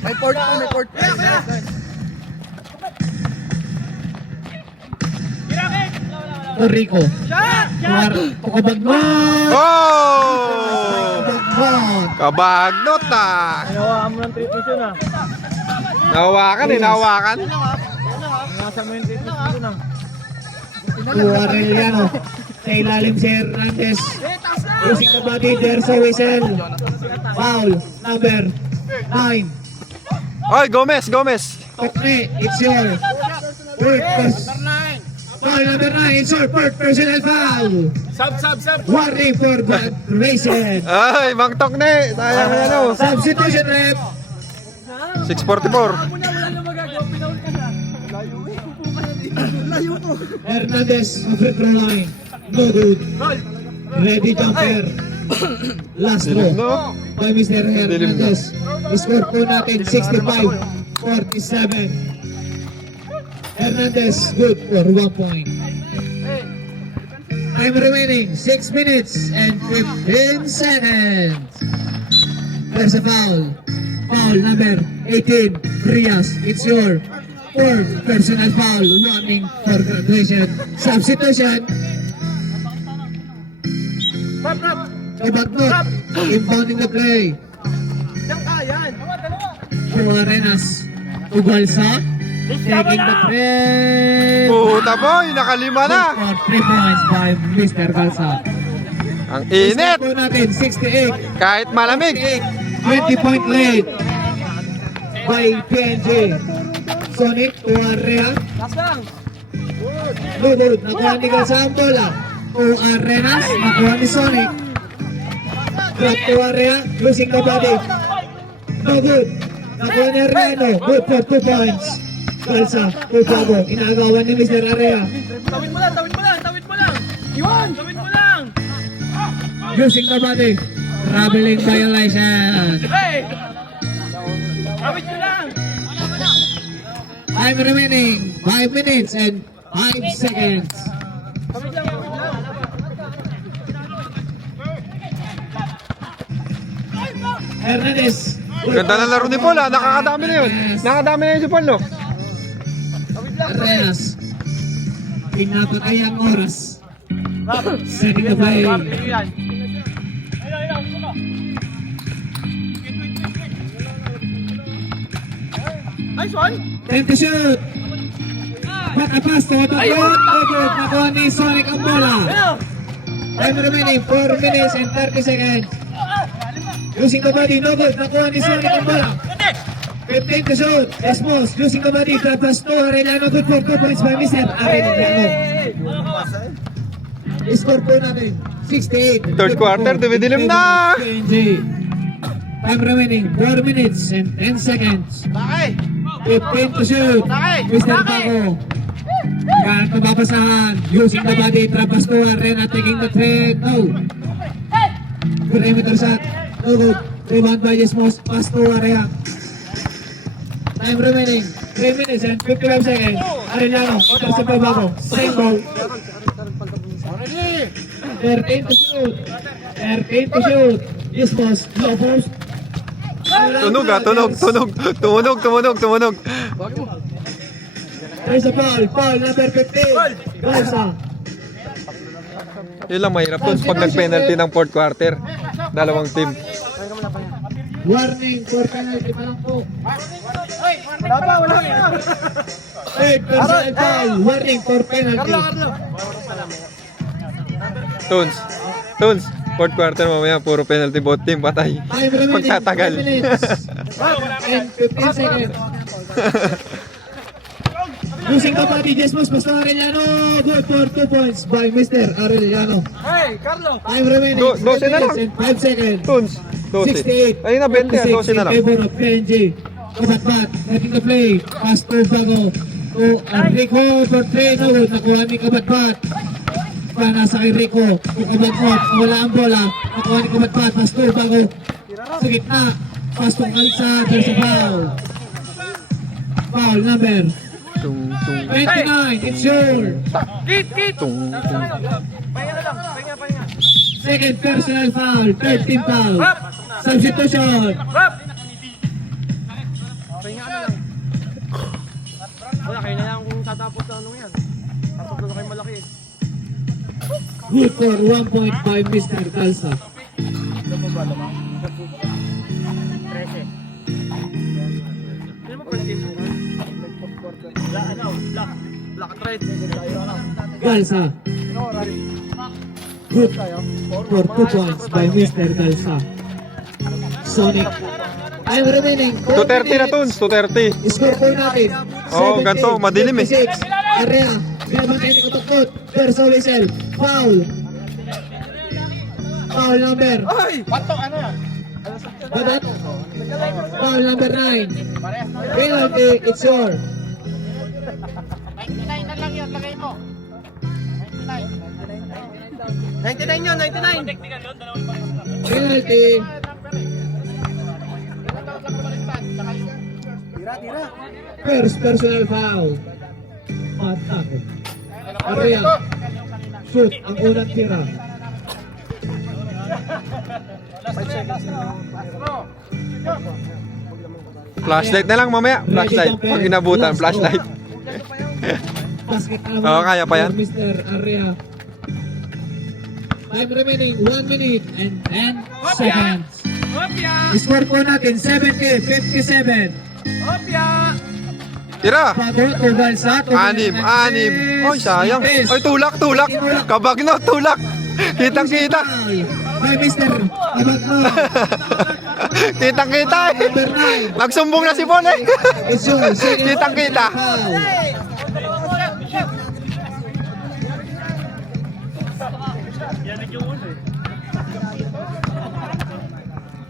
May court pa, may court pa. Rico. Tukabagnot. Oh! Tukabagnot. Kabagnot na! Nawakan mo ng 3 position ah. Nahawakan eh, nahawakan. Nasa mo yung 3 position ah. To Arellano. Sa ilalim si Hernandez. Using the body, there's a whistle. Foul number 9. Oy, Gomez, Gomez! Tokne, it's your foul number 9. It's your first personal foul. Sub! Warning for bad racing. Ay, Mang Tokne! Sayang na ano. Substitution rep. 6:44. Wala na magagawa, pinawal ka na. Layo to. Hernandez, free throw line. No good. Ready jumper. Last throw No? by Mr. Hernandez. Score po natin 65-47. Hernandez good for 1 point. Time remaining 6 minutes and 15 seconds. There's a foul. Foul number 18, Frias. It's your fourth personal foul. Warning for graduation. Substitution. Ibagnot. Impounding the play. Yan ka, yan. To Arenas. Ugalsa. Taking the frame. Puta boy, nakalima na! For 3 points by Mr. Galsa. Ang init! Score po natin 68. Kahit malamig! 20-point lead by PNG. Sonic to Area. Good. Nakuha ni Galsa ang bola. To Arenas. Nakuha ni Sonic. Drop to Area. Losing the body. No good. Nakuha ni Arellano. Good for 2 points. Galsa to Bago. Inagawan ni Mr. Area. Tawid mo lang! Iwan! Tawid mo lang! Losing the body. Traveling violation. Hey! Tawid mo lang! Time remaining 5 minutes and 5 seconds. Hernandez. Ganda ng laro ni Paul, nakakadami na yun. Nakakadami na yun si Paul, no? Arenas. Pinapatay ang oras. Setting the play. Nice one. Time to shoot. Patapas, tumatakot. Agad, nakuha ni Sonic ang bola. Time remaining 4 minutes and 30 seconds. Using the body, no good. Nakuha ni Sonic ang bola. 15 to shoot. Esmos, using the body. Tapas to Arellano. Good for 2 points by Mr. Arellano. Score po natin 68. Third quarter, dumidilim na. PNG. Time remaining 4 minutes and 10 seconds. 15 to shoot. Mr. Paco. Gaan mababasahan. Using the body. Trapas to Arena taking the threat. No. Perimeter shot. No good. Rebound by Esmos. Pass to Area. Time remaining 3 minutes and 55 seconds. Arellano. Otra sa Paco. Same ball. 13 to shoot. 13 to shoot. Esmos. Low post. Tunog ah, tunog. There's a foul number 15. Garza. Yun lang mahirap dun pag nag-penalty ng fourth quarter. Dalawang team. Warning for penalty pa lang po. Wala pa. Third personal foul. Warning for penalty. Tunes. Fourth quarter mamaya, puro penalty both team, patay. Time remaining 5 Magtatagal. minutes and 15 seconds. Using the body, Jesmos, Pastor Arellano. Good for 2 points by Mr. Arellano. Hey, Carlo. Time remaining 12 na 10 lang. minutes and 5 seconds. Tunes, 12. 68. Ayun na, 20 ah, 12 na lang. In favor of PNG. Kabatbat, letting the play. Pass to Bago. To Rico for 3. No, nakuha ni Kabatbat. Nasa kay Rico. To Kabatbat. Wala ang bola. Nakuha ni Kabatbat. Pass to Bago. Sa gitna. Pass to Kalisa. There's a foul. Foul number 29. It's your Kit. Pahinga. second personal foul. Third team foul. Substitution. Rap. Wala, kayo na lang kung tatapos na ano yan. Tapos na kayo malaki. Good for 1.5 Mr. Calza. Hindi mo first game bukas? Black and red. Calza. Good for 2 points by Mr. Calza. Sonic. Time remaining 2:30 na Tunes, 2:30. Score po natin. Oo, ganito, madilim eh. 76. Area. Gabang kayo nakatukot. Perso whistle. Foul. Foul number. Badat. Foul number 9. Penalty. It's your. 99 na lang yan, lagay mo. 99 yun, 99. Penalty. First personal foul. Patako. Area. Shoot ang unang tira. Flashlight na lang mamaya, flashlight. Pag inabutan, flashlight. Basket Oo, kaya pa yan. Mr. Area. Time remaining 1 minute and 10 seconds. Hopya! Score po natin 70-57. Hopya! Tira! Bago to Balsa. Anim. Ay, sayang. Ay, tulak. Kabagno, tulak. Kitang-kita. By Mr. Abagno. Kitang-kita eh. Number 9. Nagsumbong na si Paul eh. It's your second Kitang-kita. foul.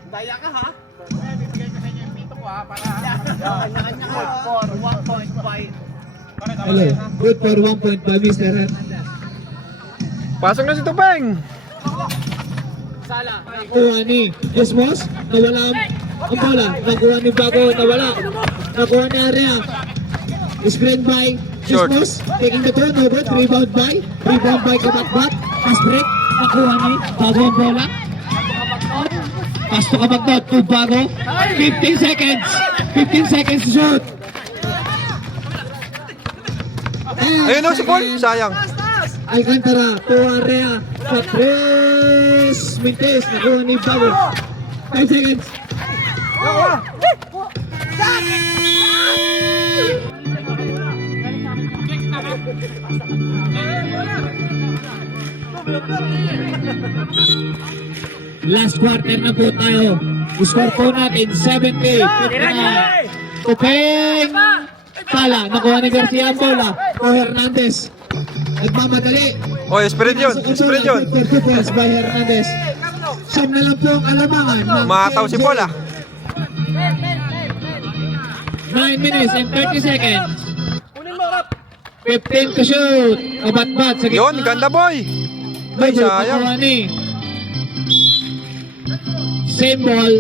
Daya ka ha? Bibigay ko sa inyo yung pito ko ha, para kanya-kanya ka. For 1.5. Hello. Good for 1 point by Mr. Hernandez. Pasok na si Tupeng. Sala. Nakuha ni Jesmos. Nawala ang bola. Nakuha ni Bago. Nawala. Nakuha ni Area. Screen by Short. Chismos. Taking the turn, no good. Rebound by Kabatbat. Pass break. Nakuha ni bago ang bola. Pass to Kabatbat. To bago. 15 seconds. 15 seconds to shoot. Ayun o, si Paul. Sayang. Alcantara, to area, Patres Mintes, nakuha ni Bago. 5 seconds. Last quarter na po tayo. Score po natin 70. 59. Tupeng Pala, nakuha ni Garcia ang bola. O Hernandez. Nagmamadali. O, Spirit yun. Spirit yun. Defense by Hernandez. Siyam na lang po ang alamangan. Mataw si Paul ah. 9 minutes and 30 seconds. 15 to shoot. Kabatbat sa gitna. Yun, ganda boy. Ay, sayang. Nakuha ni. Same ball.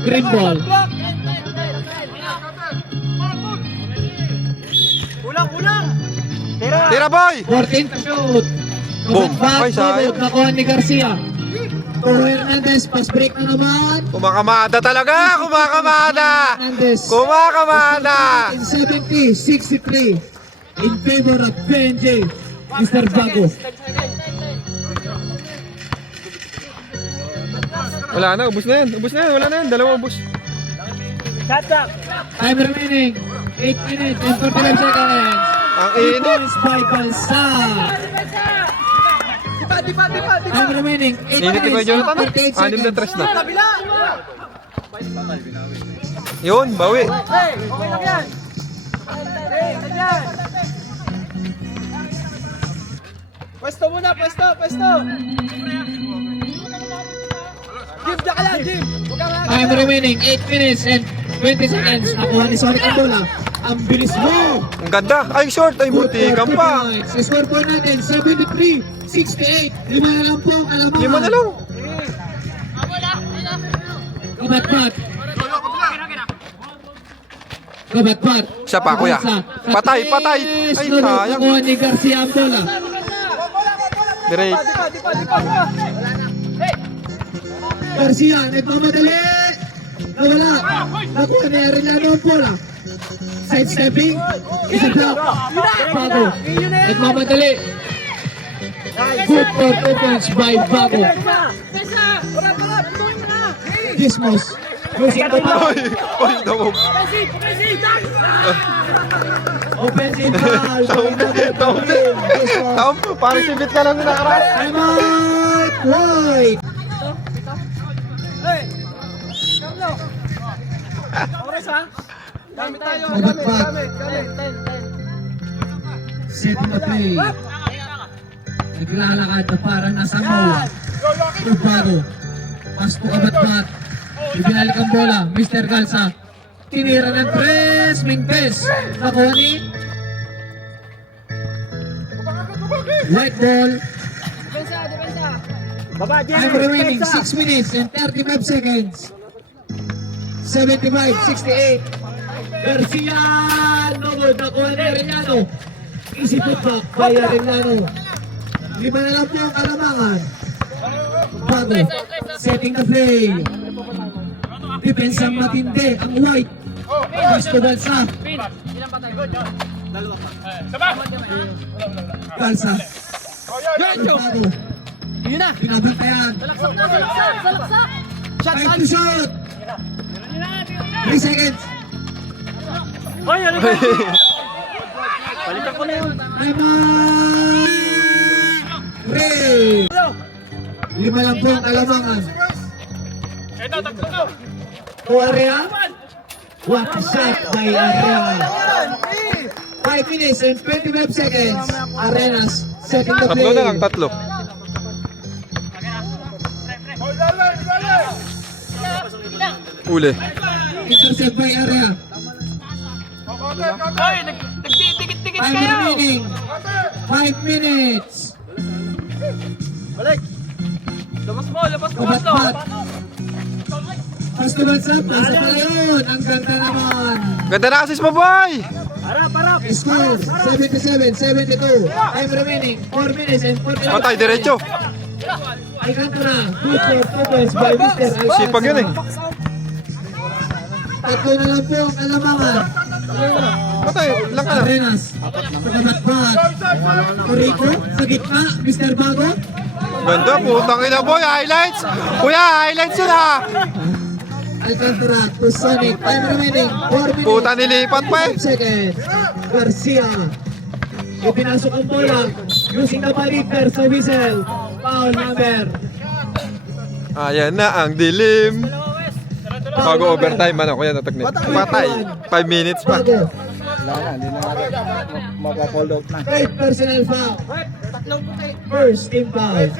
Green ball. Kulang! Tira boy. 14 to shoot. Boom. Kabatbat. Ay, sayang. Nakuha ni Garcia. To Hernandez. Pass break na naman. Kumakamada talaga. Kumakamada. Hernandez. Kumakamada. In 70-63 in favor of PNJ, Mr. Bago. Wala na, ubos na yan. Ubos na yan. Wala na yan. Dalawa ubos. Time remaining 8 minutes and 45 seconds. Ang 3 init. points by Balsa. Time remaining 8 Init ni Kuya minutes and Jonathan. 38 Anim na seconds. tres na. Yun, bawi. Okay lang yan! Pwesto muna, pwesto! Jim, dyan ka lang, Jim! Huwag kang Time remaining 8 minutes and 20 seconds. Nakuha ni Sonic ang bola. Ang bilis mo. Ang ganda. Ay, short. Ay, buti ka pa. Score po natin 73-68. 5 na lang po ang alamangan. 5 na lang. Kabatbat. Kabatbat. Siya pa, kuya. Patay. Ay, sayang. Nakuha ni Garcia ang bola. Break. Di pa! Garcia, nagmamadali. Nawala. Nakuha ni Arellano ang bola. Sidestepping. Isa block. Bago. Nagmamadali. Good for 2 points by Bago. Dismos. Losing the ball. Ay, damog. Offensive foul. Dismos. Taom, parang sibit ka lang nakaras. Time out. Right. Hey! Kamlo! Oras ha? Gamit tayo, Kabatbat. gamit. Setting the play. Naglalakad na parang nasa mawa. Bago. Pasto Kabatbat. Ibinalik ang bola. Mr. Galsa. Tinira ng tres. Mintes. Nakuha ni white ball. Time remaining 6 minutes and 35 seconds. 75-68. Garcia. No good. Nakuha ni Arellano. Easy putback by Arellano. 5 na lang po ang kalamangan. Bago. Setting the play. Depensang matindi ang white. Pasto Galsa. Galsa. Bago. Yun na! Pinabantayan. Salaksak! Time to shoot. 3 seconds. Ay, ano ba? Balikan ko na yun. Time out. Ray. 5 lang po ang kalamangan. To area. What a shot by Arena. 5 minutes and 25 seconds. Arenas setting the Tatlo play. na lang, tatlo. Uli. Intercept by Area. Ay, nagtitikit-tikit Time kayo! remaining. 5 minutes. Balik! Labas mo! Kabatbat. Pasto kumansa, pasa pala yun. Ang ganda naman. Ganda na assist mo, boy! Score, 77-72. Time remaining, 4 minutes and 40 Patay, diretso. Alcantara, good for 2 points by Mr. Alcantara. Sipag yun eh. Tatlo na lang po ang kalamangan. Patay, lang ka na. Arenas, pagkabatbat. Rico, sa gitna, Mr. Bago. Ganda, putang ina, boy. Highlights. Kuya, highlights yun ha. Alcantara to Sonic. Time remaining, 4 minutes. Puta, nilipat pa eh. 5 seconds. Garcia. Ipinasok ang bola. Using the balitter sa whistle. Foul number. Ayan na ang dilim. Bago overtime, ano, kuya, nataknik. Patay. 5 minutes pa. Bago. Mapa-fold out na. Third personal foul. First team foul.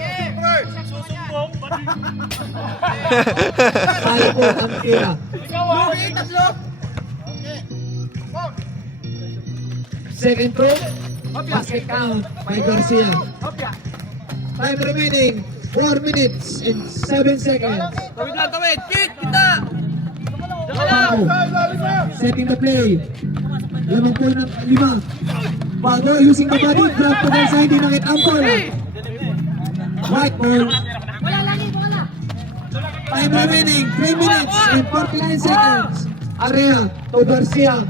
Kaya po ang tira. Second throw. Basket count by Garcia. Time remaining 4 minutes and 7 seconds. Tawid lang, tawid! Kick! Kita! Bago. Setting the play. Lamang po ng 5. Bago using the body. Drop to the side. Dinakit ang bola. White ball. Time remaining 3 minutes and 49 seconds. Area to Garcia.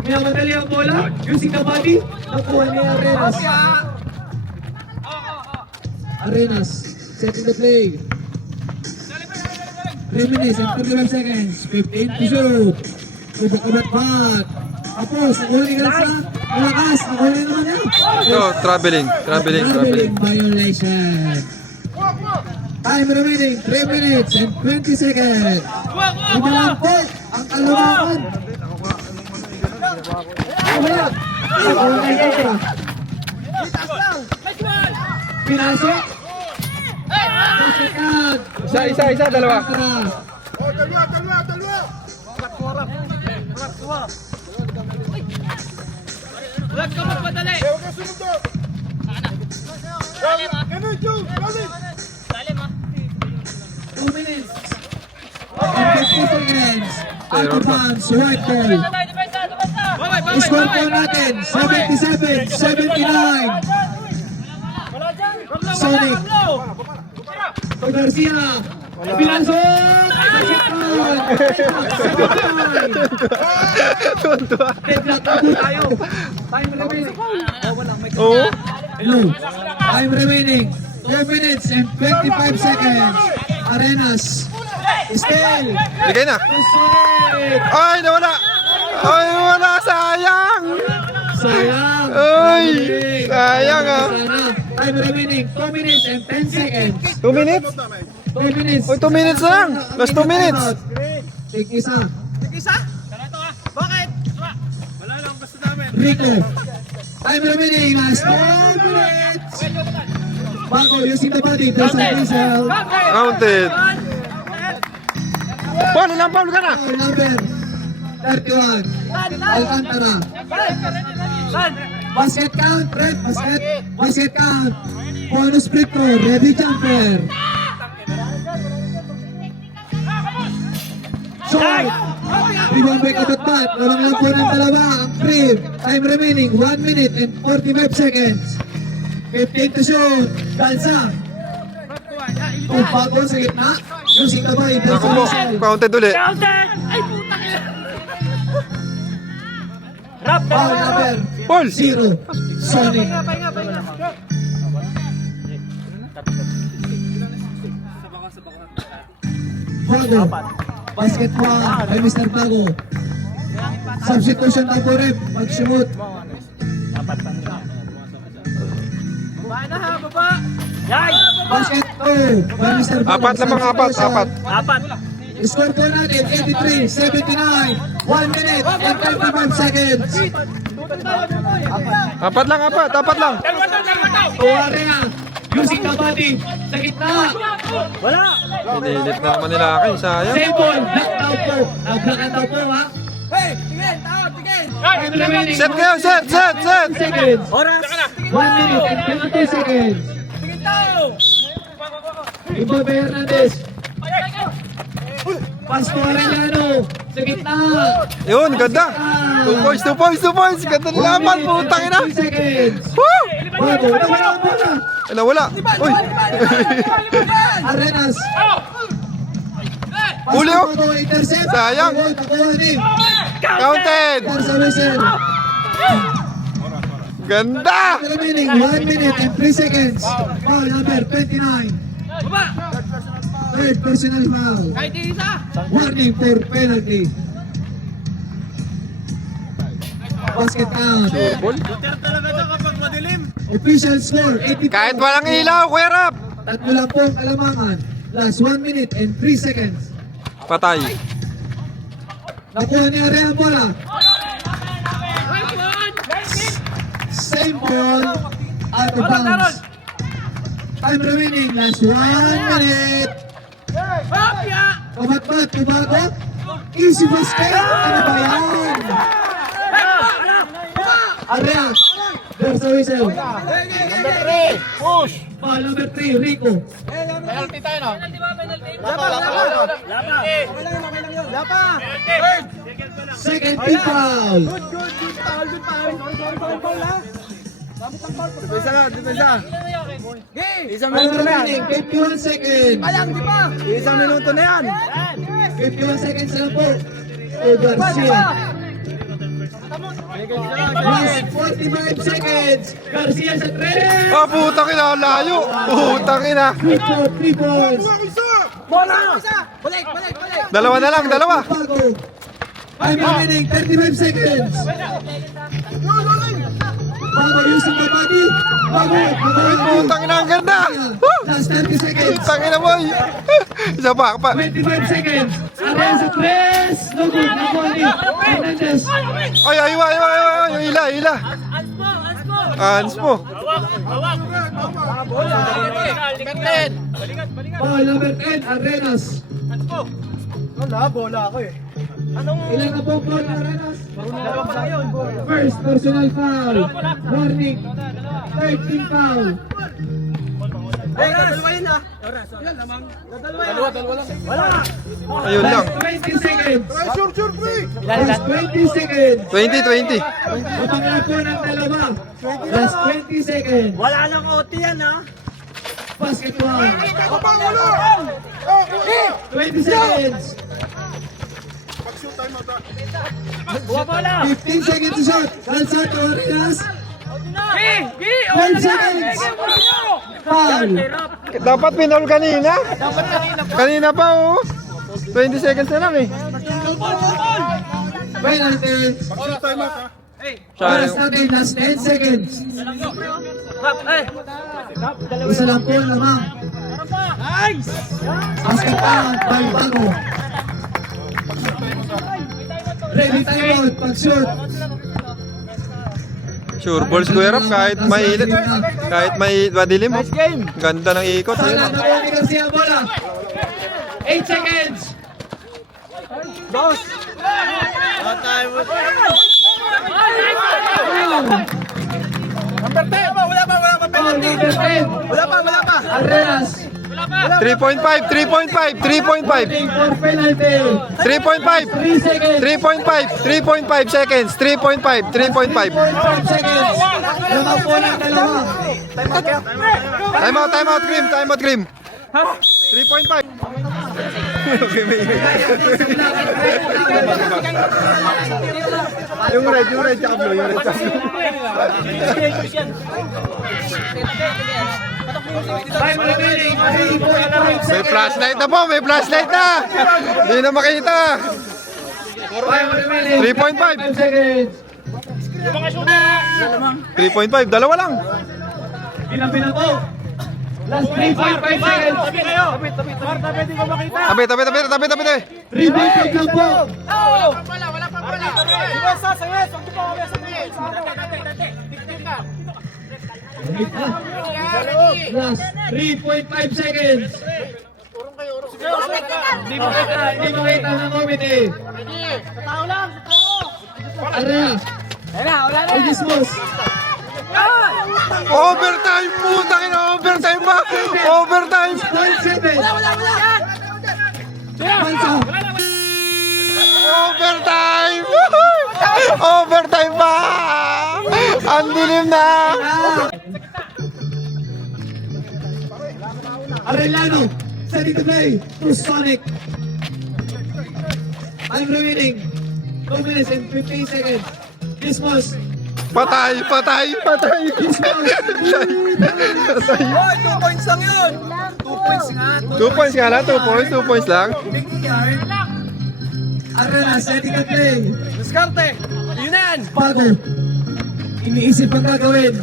Minamadali ang bola. Using the body. Nakuha ni Arenas. Arenas. Setting the play. 3 minutes and 35 seconds. 15 to shoot. Kabat-kabat. Tapos, nakuha ni Garcia. Malakas. Nakuha naman yan. No, traveling. Traveling violation. Time remaining 3 minutes and 20 seconds. Ibalangkot ang kalumangan. Wala. Pinasok. Isa, dalawa. Huwag ka magpadali! 2 minutes and 50 seconds. Out of bounds, white ball. Score po natin, 77-79. Sonic. To Garcia. Pinasok! Deadlock na po tayo. Time remaining. Oo. Hello. Time remaining. 2 minutes and 25 seconds. Arenas. Still. Bigay na. Sonic. Ay, nawala. Ay, nawala. Sayang. Sayang. Ay, sayang ah. Time remaining 2 minutes and 10 seconds. 2 minutes? 2 minutes. Uy, 2 minutes na lang. Last 2 minutes. Take isa. Isa? Bakit? Wala lang, gusto namin. Rico. Time remaining last 2 minutes. Bago using the body. There's a whistle. Counted. Paul, ilang foul ka na? Foul number 31. Alcantara. Basket count, red basket. Basket count. Bonus free throw, ready jumper. Shot. Rebound by Kabatbat. Lamang lang po ng dalawa ang free. Time remaining 1 minute and 45 seconds. 15 to shoot. Dansa. Bago sa gitna. Using the body. Ako mo, counted ulit. Foul number Paul. 0. Sonic. Bago. Basket one by Mr. Bago. Substitution na po rin. Mag-shoot. Baba na ha, baba! Yay! Basket 2 by Mr. Bago. Apat lamang, apat. Apat! Score po natin 83-79. 1 minute and 35 seconds. Apat lang. Tuwarea. Using the body. Sa gitna. Wala! Inilit na naman nila akin. Sayang. Same ball. Black daw po. Black daw po ha. Hey! Tingin! Tao! Tingin! Time remaining. Set kayo, set. 10 seconds. Oras! 1 minute and 52 seconds. Tingin tao! Iba Hernandez. Pasto Arellano. Sa gitna. Yun, ganda. 2 points, 2 points, 2 points. Ganda ng laban, putang ina. 2 seconds. Woo! Bago, nawala ang bola. Ay, nawala. Uy. Arenas. Huli, oh. Pasto, intercept. Sayang. Nakuha ni. Counted. Para sa whistle. Ganda. Remaining 1 minute and 3 seconds. Foul number 29. Third personal foul. Kahit isa. Warning for penalty. Basket count. Official score 84. Kahit walang ilaw, Kuya Rap. Tatlo lang pong kalamangan. Last 1 minute and 3 seconds. Patay. Nakuha ni Area ang bola. Same ball. Out of bounds. Time remaining. Last 1 minute. Pamatmat, tumago. Easy basket. Ano ba yan? Area. There's a whistle. Number 3. Push. Ball number 3, Rico. Penalty tayo, no? Second team foul. Isang Time minuto na yan. remaining. 51 seconds. Isang minuto na yan. 51 seconds lang po. O Garcia. Last 45 seconds. Garcia sa 3. Ah, putang ina, layo. Putang ina. 3 points. Dalawa na lang, dalawa. Bago. Time remaining. 35 seconds. Bago using the body. Bago. Uy, putang ina, ang ganda. Last 30 seconds. Putang ina, boy. Isa pa, pa. 25 seconds. Area sa 3. No good. Nakuha ni Hernandez. Ay, aywa. Yung ila. Ans mo. Ball number 10. Arenas. Wala, bola ako eh. Ilan na po ball na Arenas? First personal foul. Warning. Third team foul. Dalawa yun ah. Dalawa lang. Wala. Ayun lang. Last 20 seconds. Sure, free. Last 20 seconds. 20. Kapag po ng dalawa. Last 20 seconds. Wala nang OT yan ah. Basket one. 20 seconds. 15 seconds to shot. Calzado Arenas. 12 seconds. Foul. Dapat pinol kanina. Kanina pa, oh. 20 seconds na lang, eh. Penalty. Oras natin, last 10 seconds. Isa lang po lamang. Basket out by Bago. Ready time out, pag-shoot. Sure balls, Kuya Rap, kahit mainit. Kahit may madilim. Ganda ng ikot. Wala na po ni Garcia bola. 8 seconds. Number 10. Wala pa Foul number 10. Wala pa. Arenas. 3.5 Waiting for penalty. 3.5 3 seconds. 3.5 seconds. 3.5 3.5 seconds. Lamang po ng dalawa. Time out, Grim. 3.5. Okay, may yung red, tsaka blue, yung red, tsaka blue. Time remaining. 3.5 May flashlight na po, may flashlight na. Hindi na makita. Time remaining. 3.5. 5 seconds. 3.5, dalawa lang. Ilang pinapo? Last 3.5 seconds. Tabi. 3.5 lang po. Last 3.5 seconds. Hindi makita ng committee. Area. Dismiss. Overtime, putang ina, overtime ba? Overtime. 9 seconds. Bansa. Overtime! Overtime pa! Ang dilim na! Arellano, setting the play to Sonic. I'm remaining 2 minutes and 15 seconds. Dismos. Patay! Patay! Patay! Hoy, 2 points lang yun. 2 points nga. 2 points nga lang, 2 points, 2 points lang. Arena, setting the play. Diskarte. Yun na yan. Bago. Iniisip ang gagawin.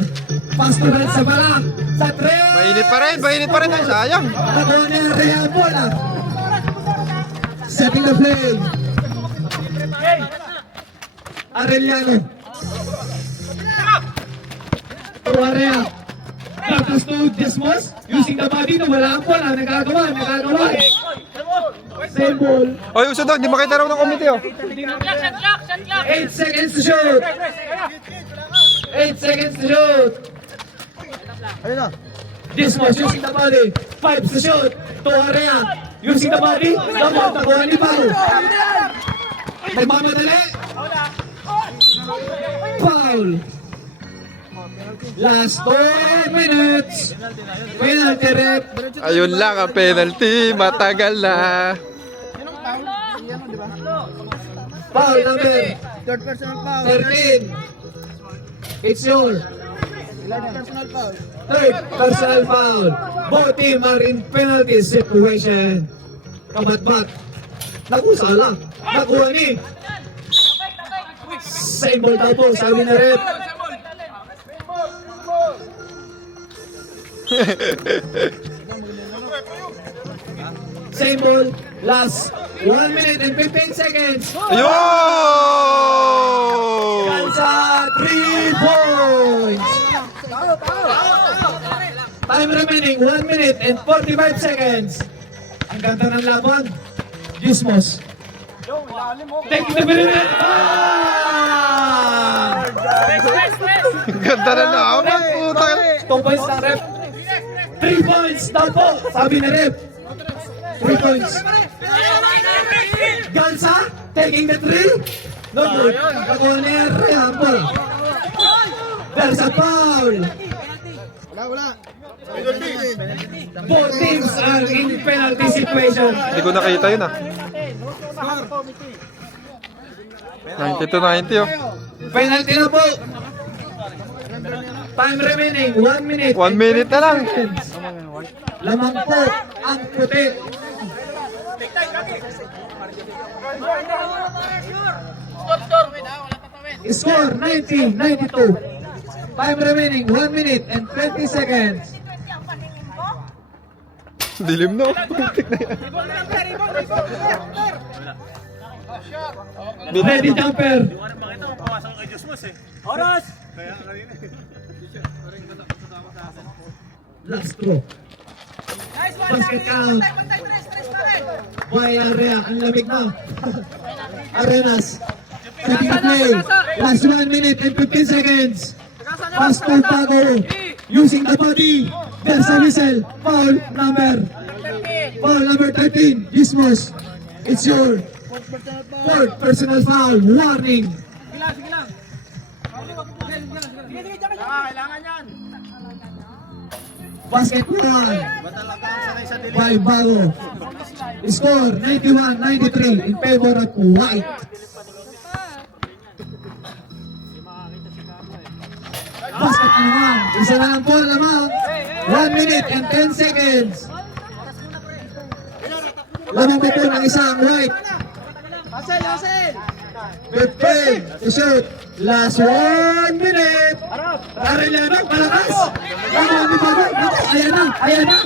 Pastor sa balak. Sa 3. Mainit pa rin ay sayang. Nakuha ni Arrea ang bola. Setting the play. Arellano. To Arrea. Tapos to Desmos. Using the body na wala ang bola. Nagagawa. Same ball. Oy, usod daw, hindi makita raw ng committee oh. 8 seconds to shoot. 8 seconds to shoot. Ayun na. Dismos using the body. 5 to shoot. To Arrea. Using the body. Dapat nakuha ni Pao. Nagmamadali. Foul. Last 2 minutes. Penalty rep. Ayun lang ang penalty, matagal na. Foul number Third personal foul. 13. It's your Third personal foul. third personal foul. Both team are in penalty situation. Kamatmat. Nakusala. Nakuha ni. Same ball daw po, sabi na rep. Same ball. Last 1 minute and 15 seconds. Ayun! Kansa 3 points. Time remaining 1 minute and 45 seconds. Ang ganda ng laban. Dismos. Taking the minute. Ganda na naman, puta. 2 points ng rep. 3 points daw po. Sabi na rep. 3 points. Gansa taking the 3. No good. Nakuha ni Rehample. There's a foul. Wala. Both teams are in penalty situation. Hindi ko nakita yun ah. 90-90 oh. Penalty na po. Time remaining 1 minute. 1 minute na lang. Lamang po ang puti. Score 90-92. Time remaining 1 minute and 20 seconds. Dilim na oh. Putik na yan. Ready jumper. Last throw. Basket count. Boy Area, ang lamig na. Arenas. Setting the play. Last 1 minute and 15 seconds. Pass to Pago. Using the body. There's a whistle. Foul number 13. Dismos. It's your fourth personal foul. Warning. Basket one. By Bago. Score 91-93 in favor of White. Basket na naman. Isa na lang po lamang. 1 minute and 10 seconds. Lamang po po ng isang White. Prepare to shoot. Last 1 minute. Arellano, malakas. Nakuha ni Bago. Naku, ayan na.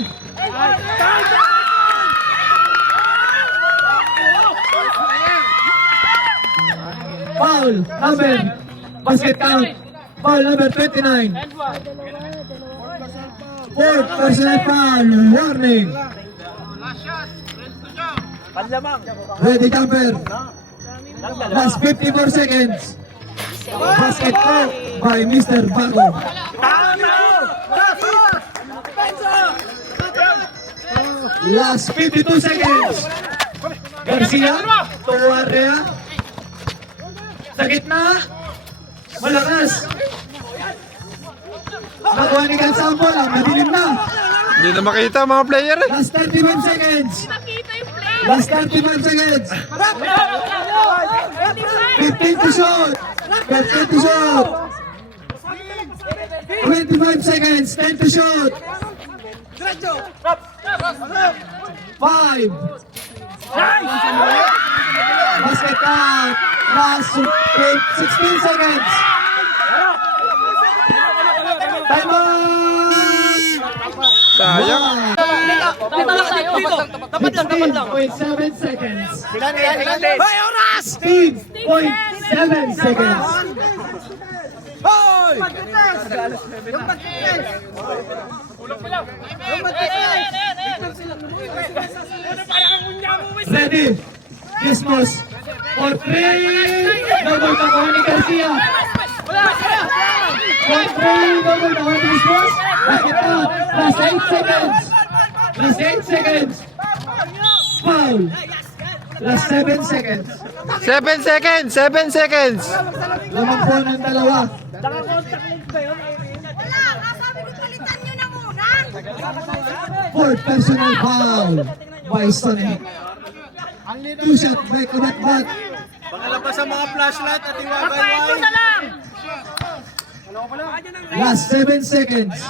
Foul number. Basket count. Foul number 29. Fourth personal foul. Warning. Ready jumper. Last 54 seconds. Basket out by Mr. Bago. Last 52 seconds. Garcia to Area. Sa gitna. Malakas. Nakuha ni Gansample. Madilim na. Hindi na makita mga player eh. Last 31 seconds. Last 31 seconds. 15 to shoot. 15 to shoot. 25 seconds. 10 to shoot. 5. Basket count. Last 16 seconds. Time out. Sayang. Dito lang tayo. Tapat lang. 16.7 seconds. Hoy, oras! 16.7 seconds. Hoy! Ready. Dismos. For 3. Double nakuha ni Garcia. For 3. Double nakuha ni Dismos. Basket count. Last 8 seconds. Last 8 seconds. Foul. Last 7 seconds. 7 seconds. 7 seconds. Lamang po ng dalawa. Fourth personal foul by Sonic. 2 shot by Kumatbat. Pangalabas ang mga flashlight at iwagay. Last 7 seconds.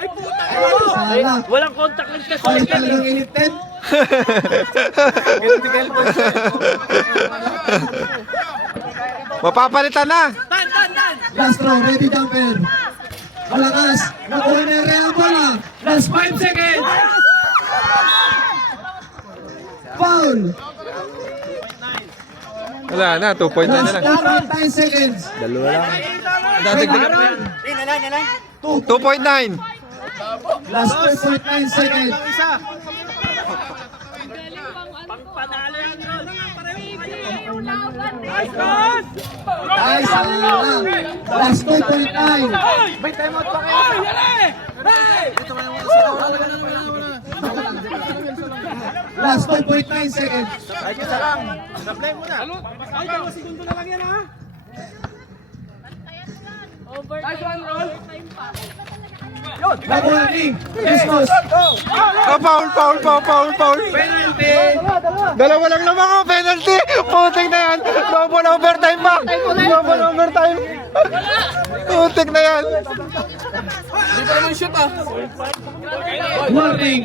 Sala. Walang contact lens kasi. Ay talagang initin. Mapapalitan na. Last throw, ready jumper. Malakas. Nakuha na yung real bola. Last 5 seconds. Foul. Wala na, 2.9 na Last lang. 2.9 seconds. Dadagdagan pa yan. 2.9. Last 2.9 seconds. Ay, sala. Last 2.9. Last 2.9 seconds. Nakuha ni Dismos. Oh, foul. Penalty. Dalawa lang naman ako, penalty. Putik na yan. Double overtime pa. Double overtime. Putik na yan. Hindi pa naman shoot ah. Warning.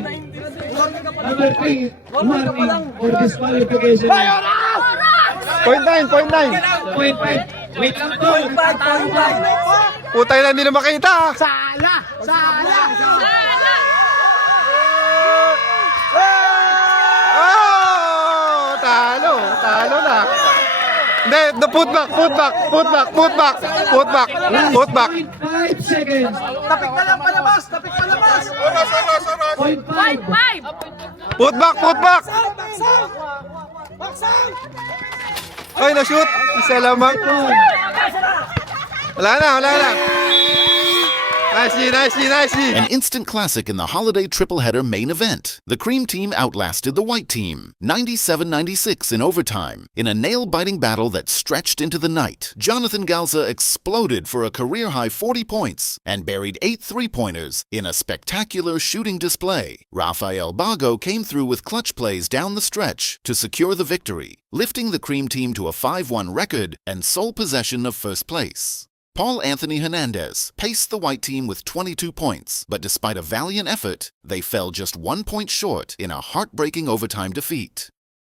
Number 3. Warning for disqualification. 0.9. 0.5. Wait lang to. Putay na, hindi na makita. Oh! Talo na. Hindi, the put back. Last 0.5 seconds. Tapik na lang palabas. 0.5. Put back. Ay, na-shoot. Isa lamang. Wala na. Nicely. An instant classic in the holiday tripleheader main event. The cream team outlasted the white team, 97-96 in overtime. In a nail-biting battle that stretched into the night, Jonathan Galza exploded for a career-high 40 points and buried 8 three-pointers in a spectacular shooting display. Rafael Bago came through with clutch plays down the stretch to secure the victory, lifting the cream team to a 5-1 record and sole possession of first place. Paul Anthony Hernandez paced the white team with 22 points, but despite a valiant effort, they fell just 1 point short in a heartbreaking overtime defeat.